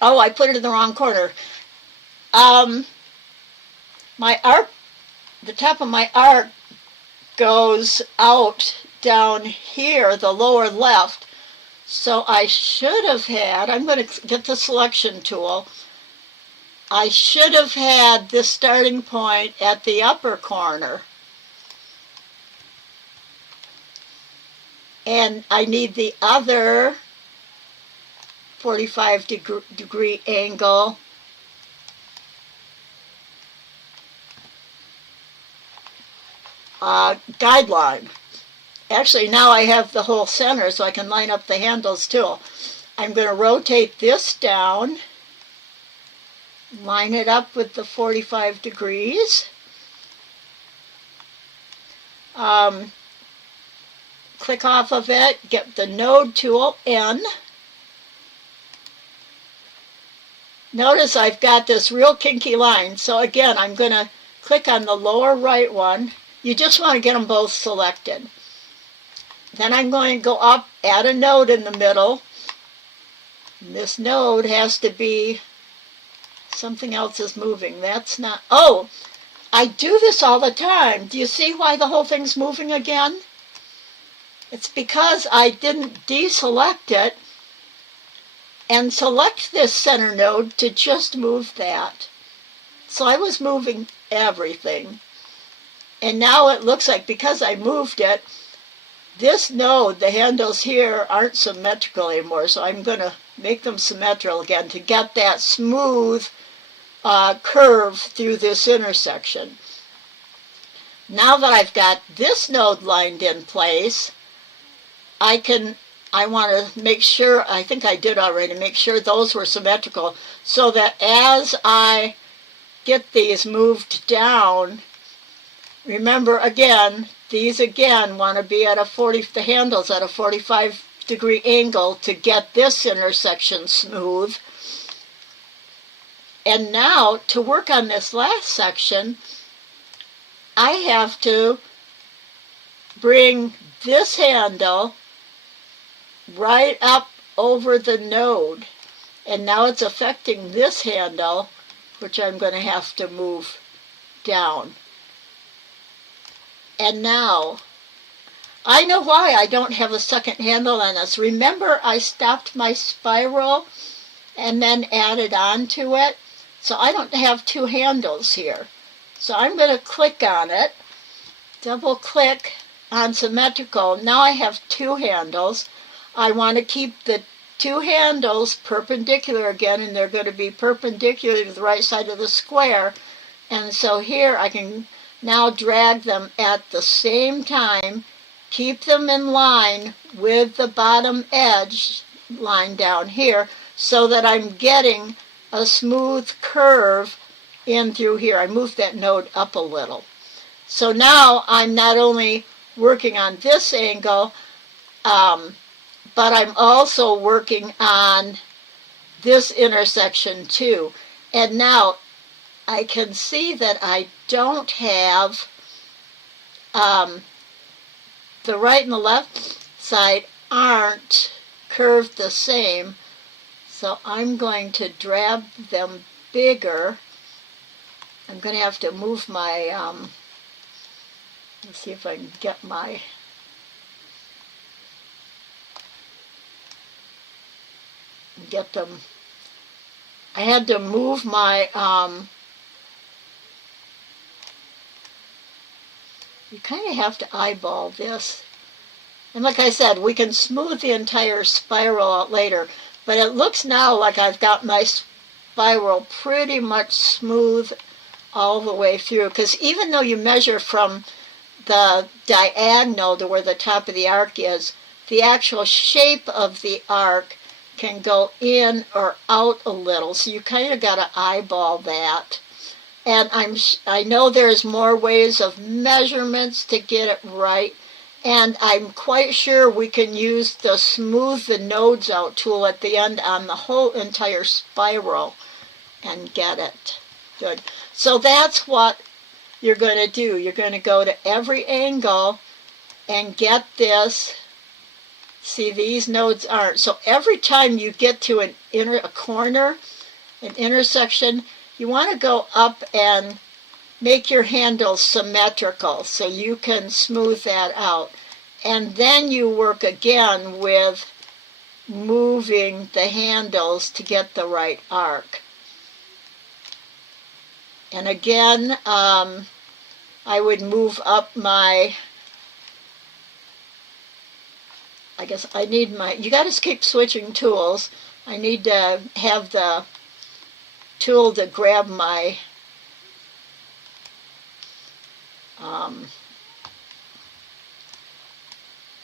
Oh, I put it in the wrong corner. My arc, the top of my arc goes out down here, the lower left. So I should have had, I'm going to get the selection tool, I should have had this starting point at the upper corner. And I need the other 45-degree angle guideline. Actually, now I have the whole center, so I can line up the handles too. I'm going to rotate this down, line it up with the 45 degrees. Click off of it, get the node tool in. Notice I've got this real kinky line. So again, I'm going to click on the lower right one. You just want to get them both selected. Then I'm going to go up, add a node in the middle. And this node has to be, something else is moving. That's not, oh, I do this all the time. Do you see why the whole thing's moving again? It's because I didn't deselect it and select this center node to just move that. So I was moving everything. And now it looks like, because I moved it, this node, the handles here, aren't symmetrical anymore, so I'm going to make them symmetrical again to get that smooth curve through this intersection. Now that I've got this node lined in place, I want to make sure, I think I did already, make sure those were symmetrical, so that as I get these moved down, remember again, these again want to be at the handles at a 45-degree angle to get this intersection smooth. And now, to work on this last section, I have to bring this handle right up over the node. And now it's affecting this handle, which I'm going to have to move down. And now, I know why I don't have a second handle on this. Remember, I stopped my spiral and then added on to it? So I don't have two handles here. So I'm going to click on it, double click on symmetrical. Now I have two handles. I want to keep the two handles perpendicular again, and they're going to be perpendicular to the right side of the square. And so here I can now drag them at the same time, keep them in line with the bottom edge line down here so that I'm getting a smooth curve in through here. I moved that node up a little. So now I'm not only working on this angle, but I'm also working on this intersection too. And now I can see that I don't have the right and the left side aren't curved the same, so I'm going to drag them bigger. I'm going to have to move my, let's see if I can get them. I had to move my, you kind of have to eyeball this. And like I said, we can smooth the entire spiral out later, but it looks now like I've got my spiral pretty much smooth all the way through, because even though you measure from the diagonal to where the top of the arc is, the actual shape of the arc can go in or out a little, so you kind of got to eyeball that. And I know there's more ways of measurements to get it right, and I'm quite sure we can use the smooth the nodes out tool at the end on the whole entire spiral and get it good. So that's what you're going to do. You're going to go to every angle and get this. See, these nodes aren't. So every time you get to a corner, an intersection, you want to go up and make your handles symmetrical so you can smooth that out. And then you work again with moving the handles to get the right arc. And again, I would move up my, I guess I need my, you got to keep switching tools. I need to have the tool to grab my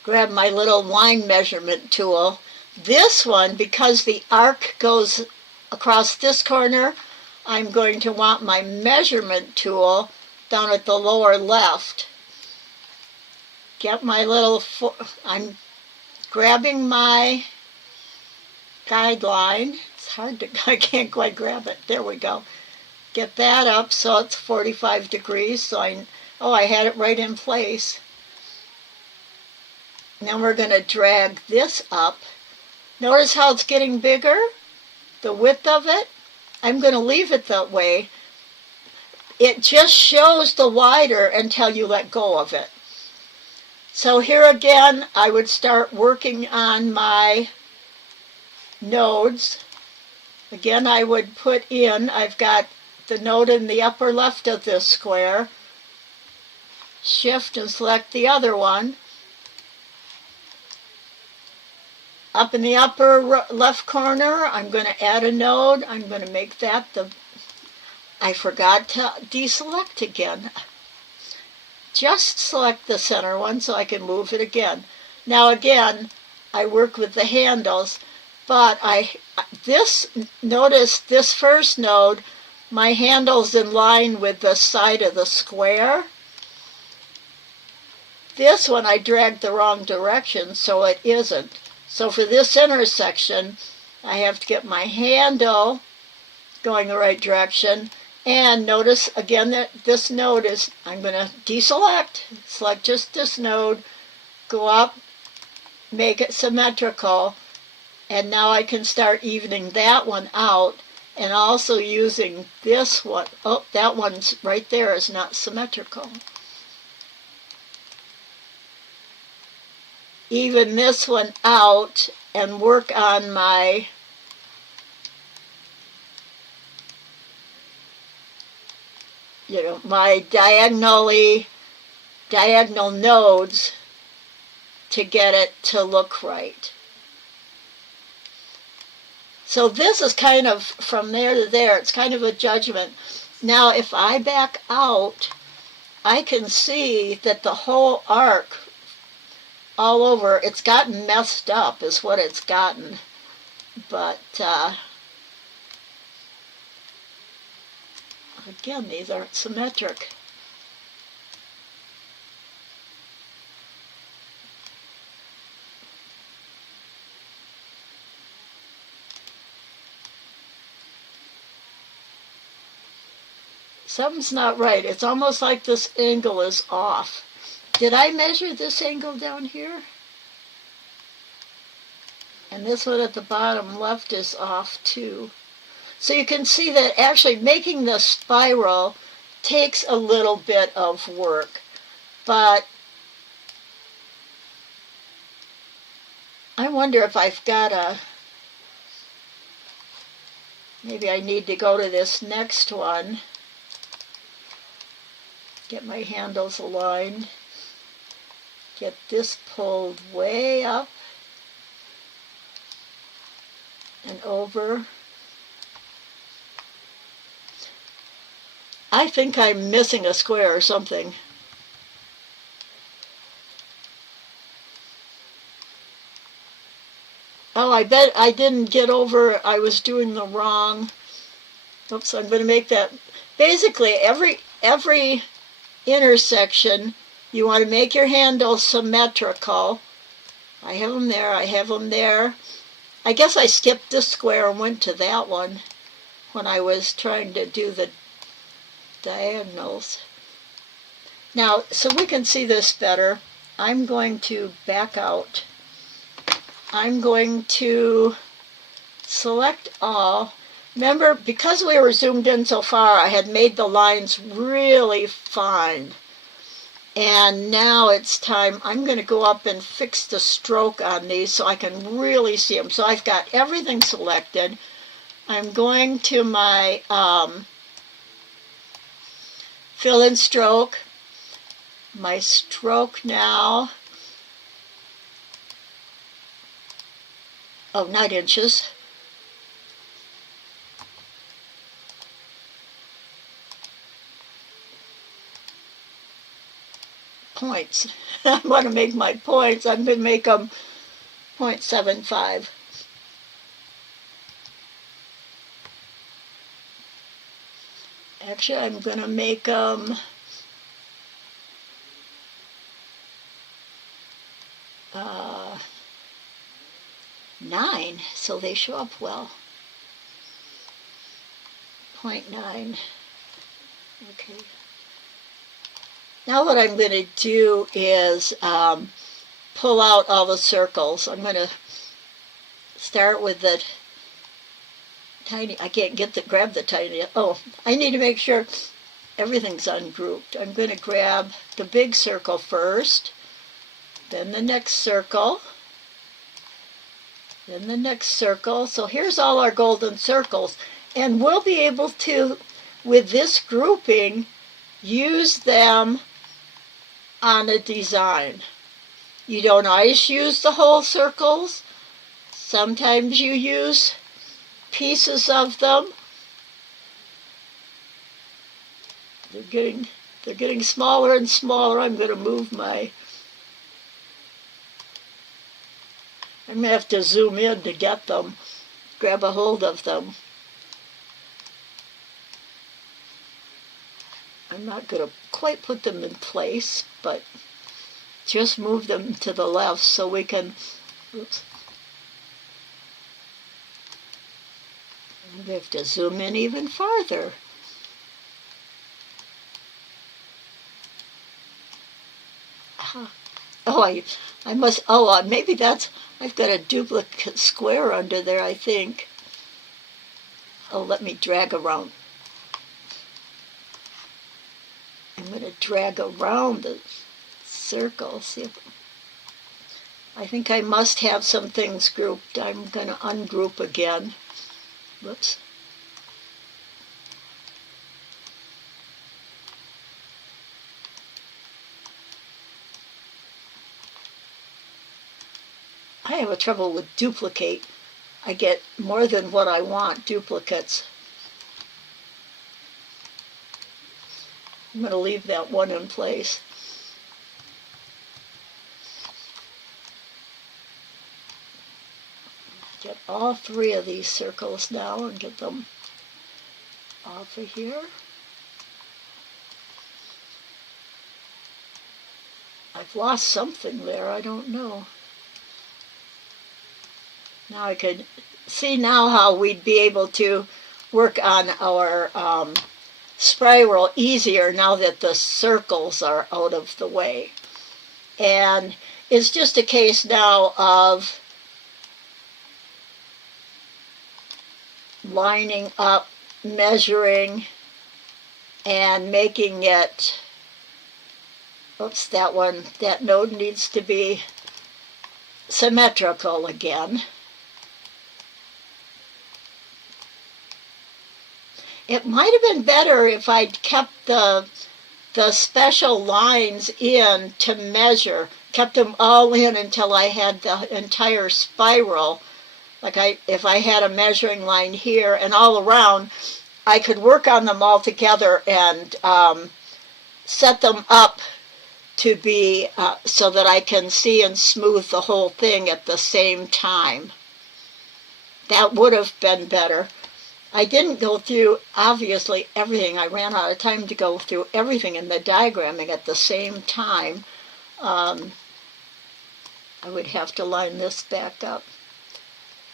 little line measurement tool. This one, because the arc goes across this corner, I'm going to want my measurement tool down at the lower left. Get my little, I'm grabbing my guideline. It's hard to, I can't quite grab it. There we go. Get that up so it's 45 degrees. So I had it right in place. Now we're going to drag this up. Notice how it's getting bigger? The width of it? I'm going to leave it that way. It just shows the wider until you let go of it. So here again, I would start working on my nodes. Again, I would put in, I've got the node in the upper left of this square. Shift and select the other one. Up in the upper left corner, I'm going to add a node. I'm going to make that the, I forgot to deselect again. Just select the center one so I can move it again. Now again, I work with the handles, but notice this first node, my handle's in line with the side of the square. This one I dragged the wrong direction, so it isn't. So for this intersection, I have to get my handle going the right direction. And notice again that this node is, I'm going to deselect, select just this node, go up, make it symmetrical, and now I can start evening that one out and also using this one. Oh, that one's right there is not symmetrical. Even this one out and work on my my diagonal nodes to get it to look right. So this is kind of from there to there. It's kind of a judgment. Now if I back out, I can see that the whole arc all over, it's gotten messed up is what it's gotten. But again, these aren't symmetric. Something's not right. It's almost like this angle is off. Did I measure this angle down here? And this one at the bottom left is off too. So you can see that actually making the spiral takes a little bit of work. But I wonder if I've got a... Maybe I need to go to this next one. Get my handles aligned. Get this pulled way up and over. I think I'm missing a square or something. Oh, I bet I didn't get over, I was doing the wrong. Oops, I'm going to make that. Basically, every intersection, you want to make your handles symmetrical. I have them there, I have them there. I guess I skipped this square and went to that one when I was trying to do the diagonals. Now, so we can see this better, I'm going to back out. I'm going to select all. Remember, because we were zoomed in so far, I had made the lines really fine. And now it's time, I'm going to go up and fix the stroke on these so I can really see them. So I've got everything selected. I'm going to my fill in stroke. My stroke now. Oh, not inches. Points. I want to make my points. I'm going to make them 0.75. Actually, I'm going to make them 9, so they show up well. 0.9. Okay. Now what I'm going to do is pull out all the circles. I'm going to start with the tiny, I can't grab the tiny, oh, I need to make sure everything's ungrouped. I'm going to grab the big circle first, then the next circle, then the next circle. So here's all our golden circles, and we'll be able to, with this grouping, use them on a design. You don't always use the whole circles. Sometimes you use pieces of them. They're getting smaller and smaller. I'm going to move my... I'm going to have to zoom in to get them, grab a hold of them. I'm not going to quite put them in place, but just move them to the left so we can, oops. We have to zoom in even farther. Oh, I must, maybe that's, I've got a duplicate square under there, I think. Oh, let me drag around. I'm going to drag around the circle. See if, I think I must have some things grouped. I'm going to ungroup again. Whoops. I have a trouble with duplicate. I get more than what I want, duplicates. I'm going to leave that one in place. Get all 3 of these circles now and get them off of here. I've lost something there, I don't know. Now I could see now how we'd be able to work on our spiral easier now that the circles are out of the way. And it's just a case now of lining up, measuring, and making it, oops, that node needs to be symmetrical again. It might have been better if I'd kept the special lines in to measure, kept them all in until I had the entire spiral. Like if I had a measuring line here and all around, I could work on them all together and set them up to be so that I can see and smooth the whole thing at the same time. That would have been better. I didn't go through, obviously, everything. I ran out of time to go through everything in the diagramming at the same time. I would have to line this back up.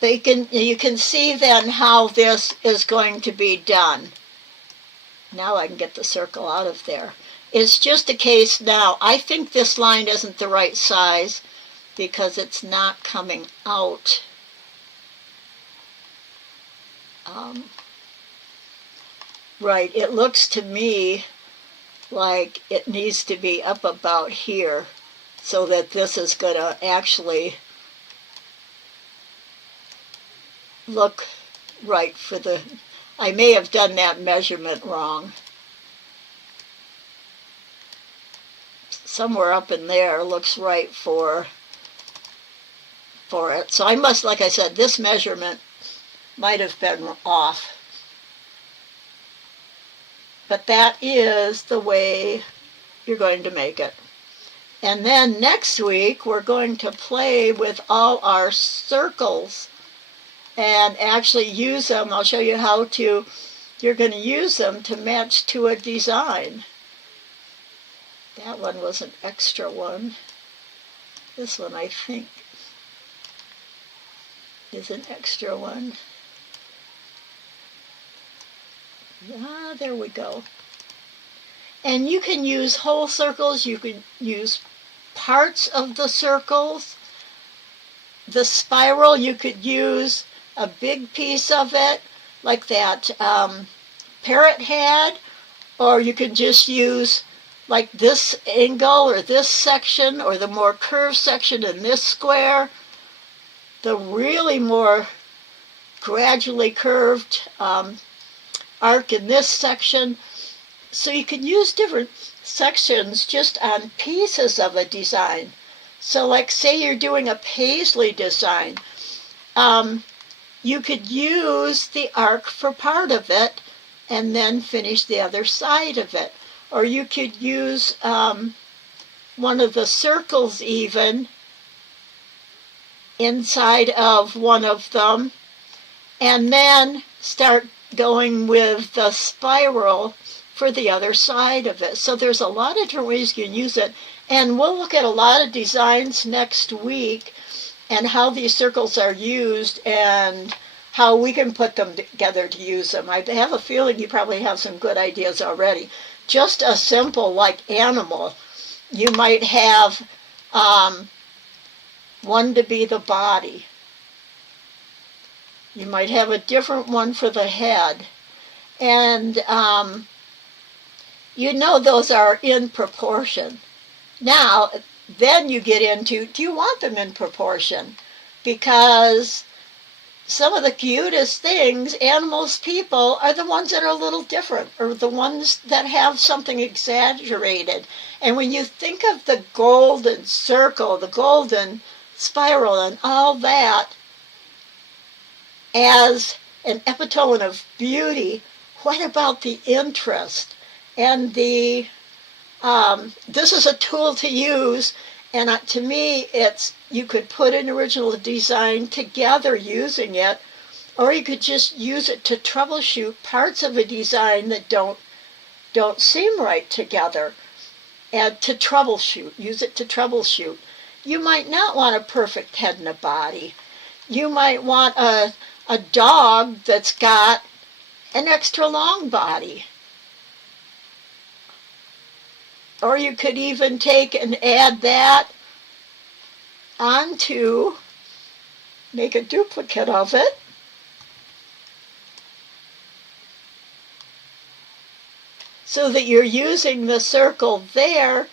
But you can see then how this is going to be done. Now I can get the circle out of there. It's just a case now. I think this line isn't the right size because it's not coming out. Right, it looks to me like it needs to be up about here so that this is going to actually look right for the, I may have done that measurement wrong. Somewhere up in there looks right for it. So I must, like I said, this measurement might have been off. But that is the way you're going to make it. And then next week, we're going to play with all our circles and actually use them. I'll show you how to, you're going to use them to match to a design. That one was an extra one. This one, I think, is an extra one. Ah, there we go. And you can use whole circles. You can use parts of the circles. The spiral, you could use a big piece of it, like that parrot had, or you could just use like this angle or this section or the more curved section in this square, the really more gradually curved arc in this section. So you can use different sections just on pieces of a design. So like say you're doing a paisley design, you could use the arc for part of it and then finish the other side of it. Or you could use one of the circles even inside of one of them and then start going with the spiral for the other side of it. So there's a lot of different ways you can use it. And we'll look at a lot of designs next week and how these circles are used and how we can put them together to use them. I have a feeling you probably have some good ideas already. Just a simple like animal. You might have one to be the body. You might have a different one for the head. And you know those are in proportion. Now, then you get into, do you want them in proportion? Because some of the cutest things, animals, people, are the ones that are a little different, or the ones that have something exaggerated. And when you think of the golden circle, the golden spiral, and all that as an epitome of beauty, what about the interest and the this is a tool to use, and to me it's, you could put an original design together using it, or you could just use it to troubleshoot parts of a design that don't seem right together, and to troubleshoot, use it to troubleshoot. You might not want a perfect head and a body. You might want a dog that's got an extra long body. Or you could even take and add that onto, make a duplicate of it. So that you're using the circle there,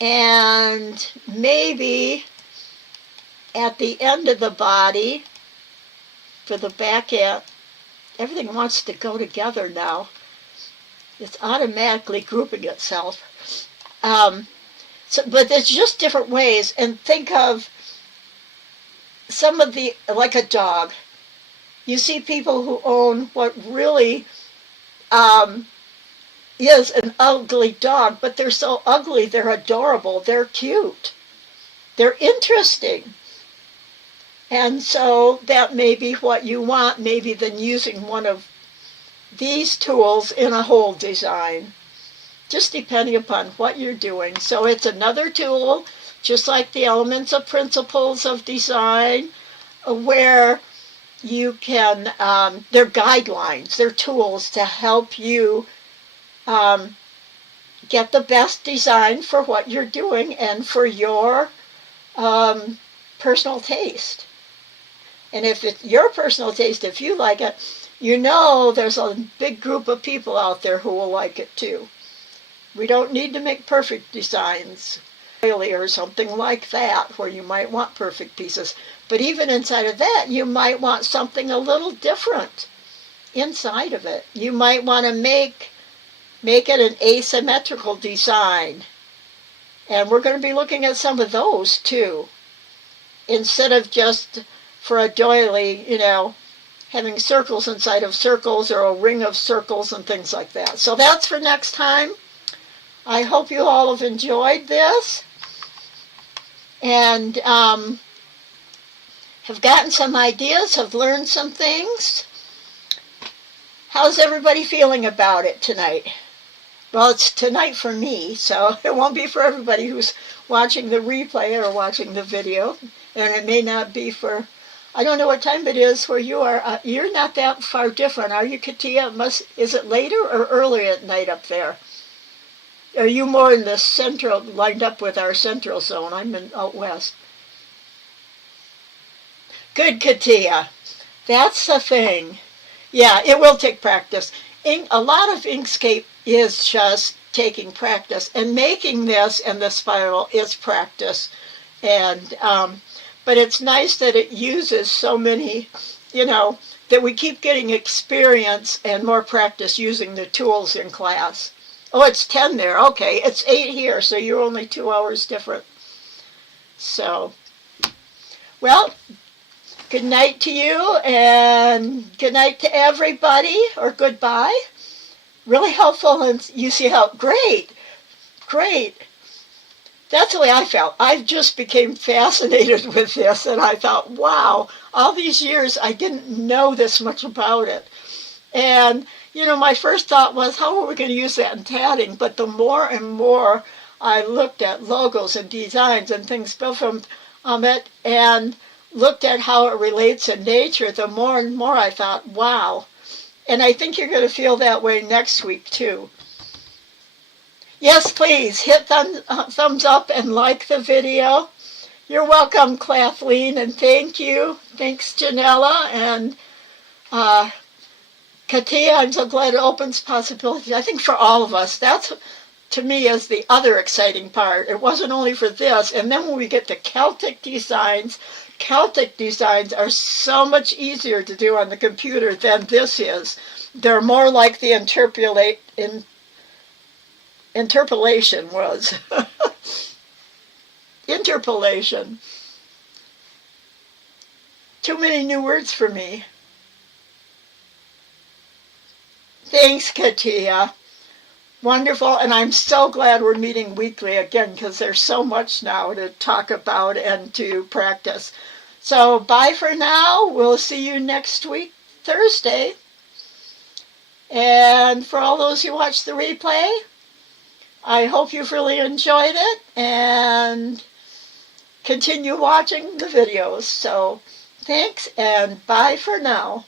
and maybe at the end of the body, for the back end, everything wants to go together now. It's automatically grouping itself. But there's just different ways. And think of some of the, like a dog. You see people who own what really is an ugly dog, but they're so ugly, they're adorable, they're cute, they're interesting. And so that may be what you want, maybe than using one of these tools in a whole design, just depending upon what you're doing. So it's another tool, just like the elements of principles of design, where you can, they're guidelines, they're tools to help you get the best design for what you're doing and for your personal taste. And if it's your personal taste, if you like it, you know there's a big group of people out there who will like it too. We don't need to make perfect designs or something like that where you might want perfect pieces. But even inside of that, you might want something a little different inside of it. You might want to make it an asymmetrical design. And we're going to be looking at some of those too. Instead of just for a doily, having circles inside of circles or a ring of circles and things like that. So that's for next time. I hope you all have enjoyed this and have gotten some ideas, have learned some things. How's everybody feeling about it tonight? Well, it's tonight for me, so it won't be for everybody who's watching the replay or watching the video. And it may not be for, I don't know what time it is where you are. You're not that far different, are you, Katia? Is it later or earlier at night up there? Are you more in the central, lined up with our central zone? I'm out west. Good, Katia. That's the thing. Yeah, it will take practice. A lot of Inkscape is just taking practice, and making this and the spiral is practice. And but it's nice that it uses so many, that we keep getting experience and more practice using the tools in class. Oh, it's 10 there. Okay, it's 8 here, so you're only 2 hours different. So, well, good night to you, and good night to everybody, or goodbye. Really helpful, and you see how, great. That's the way I felt. I just became fascinated with this, and I thought, wow, all these years I didn't know this much about it. And, my first thought was, how are we going to use that in tatting? But the more and more I looked at logos and designs and things built from it, and looked at how it relates in nature, the more and more I thought, wow. And I think you're going to feel that way next week, too. Yes, please, hit thumbs up and like the video. You're welcome, Kathleen, and thank you. Thanks, Janella, and Katia, I'm so glad it opens possibilities. I think for all of us, that's, to me, is the other exciting part. It wasn't only for this. And then when we get to Celtic designs are so much easier to do on the computer than this is. They're more like the interpolation was. Interpolation. Too many new words for me. Thanks, Katia. Wonderful, and I'm so glad we're meeting weekly again because there's so much now to talk about and to practice. So bye for now. We'll see you next week, Thursday. And for all those who watch the replay, I hope you've really enjoyed it and continue watching the videos. So thanks and bye for now.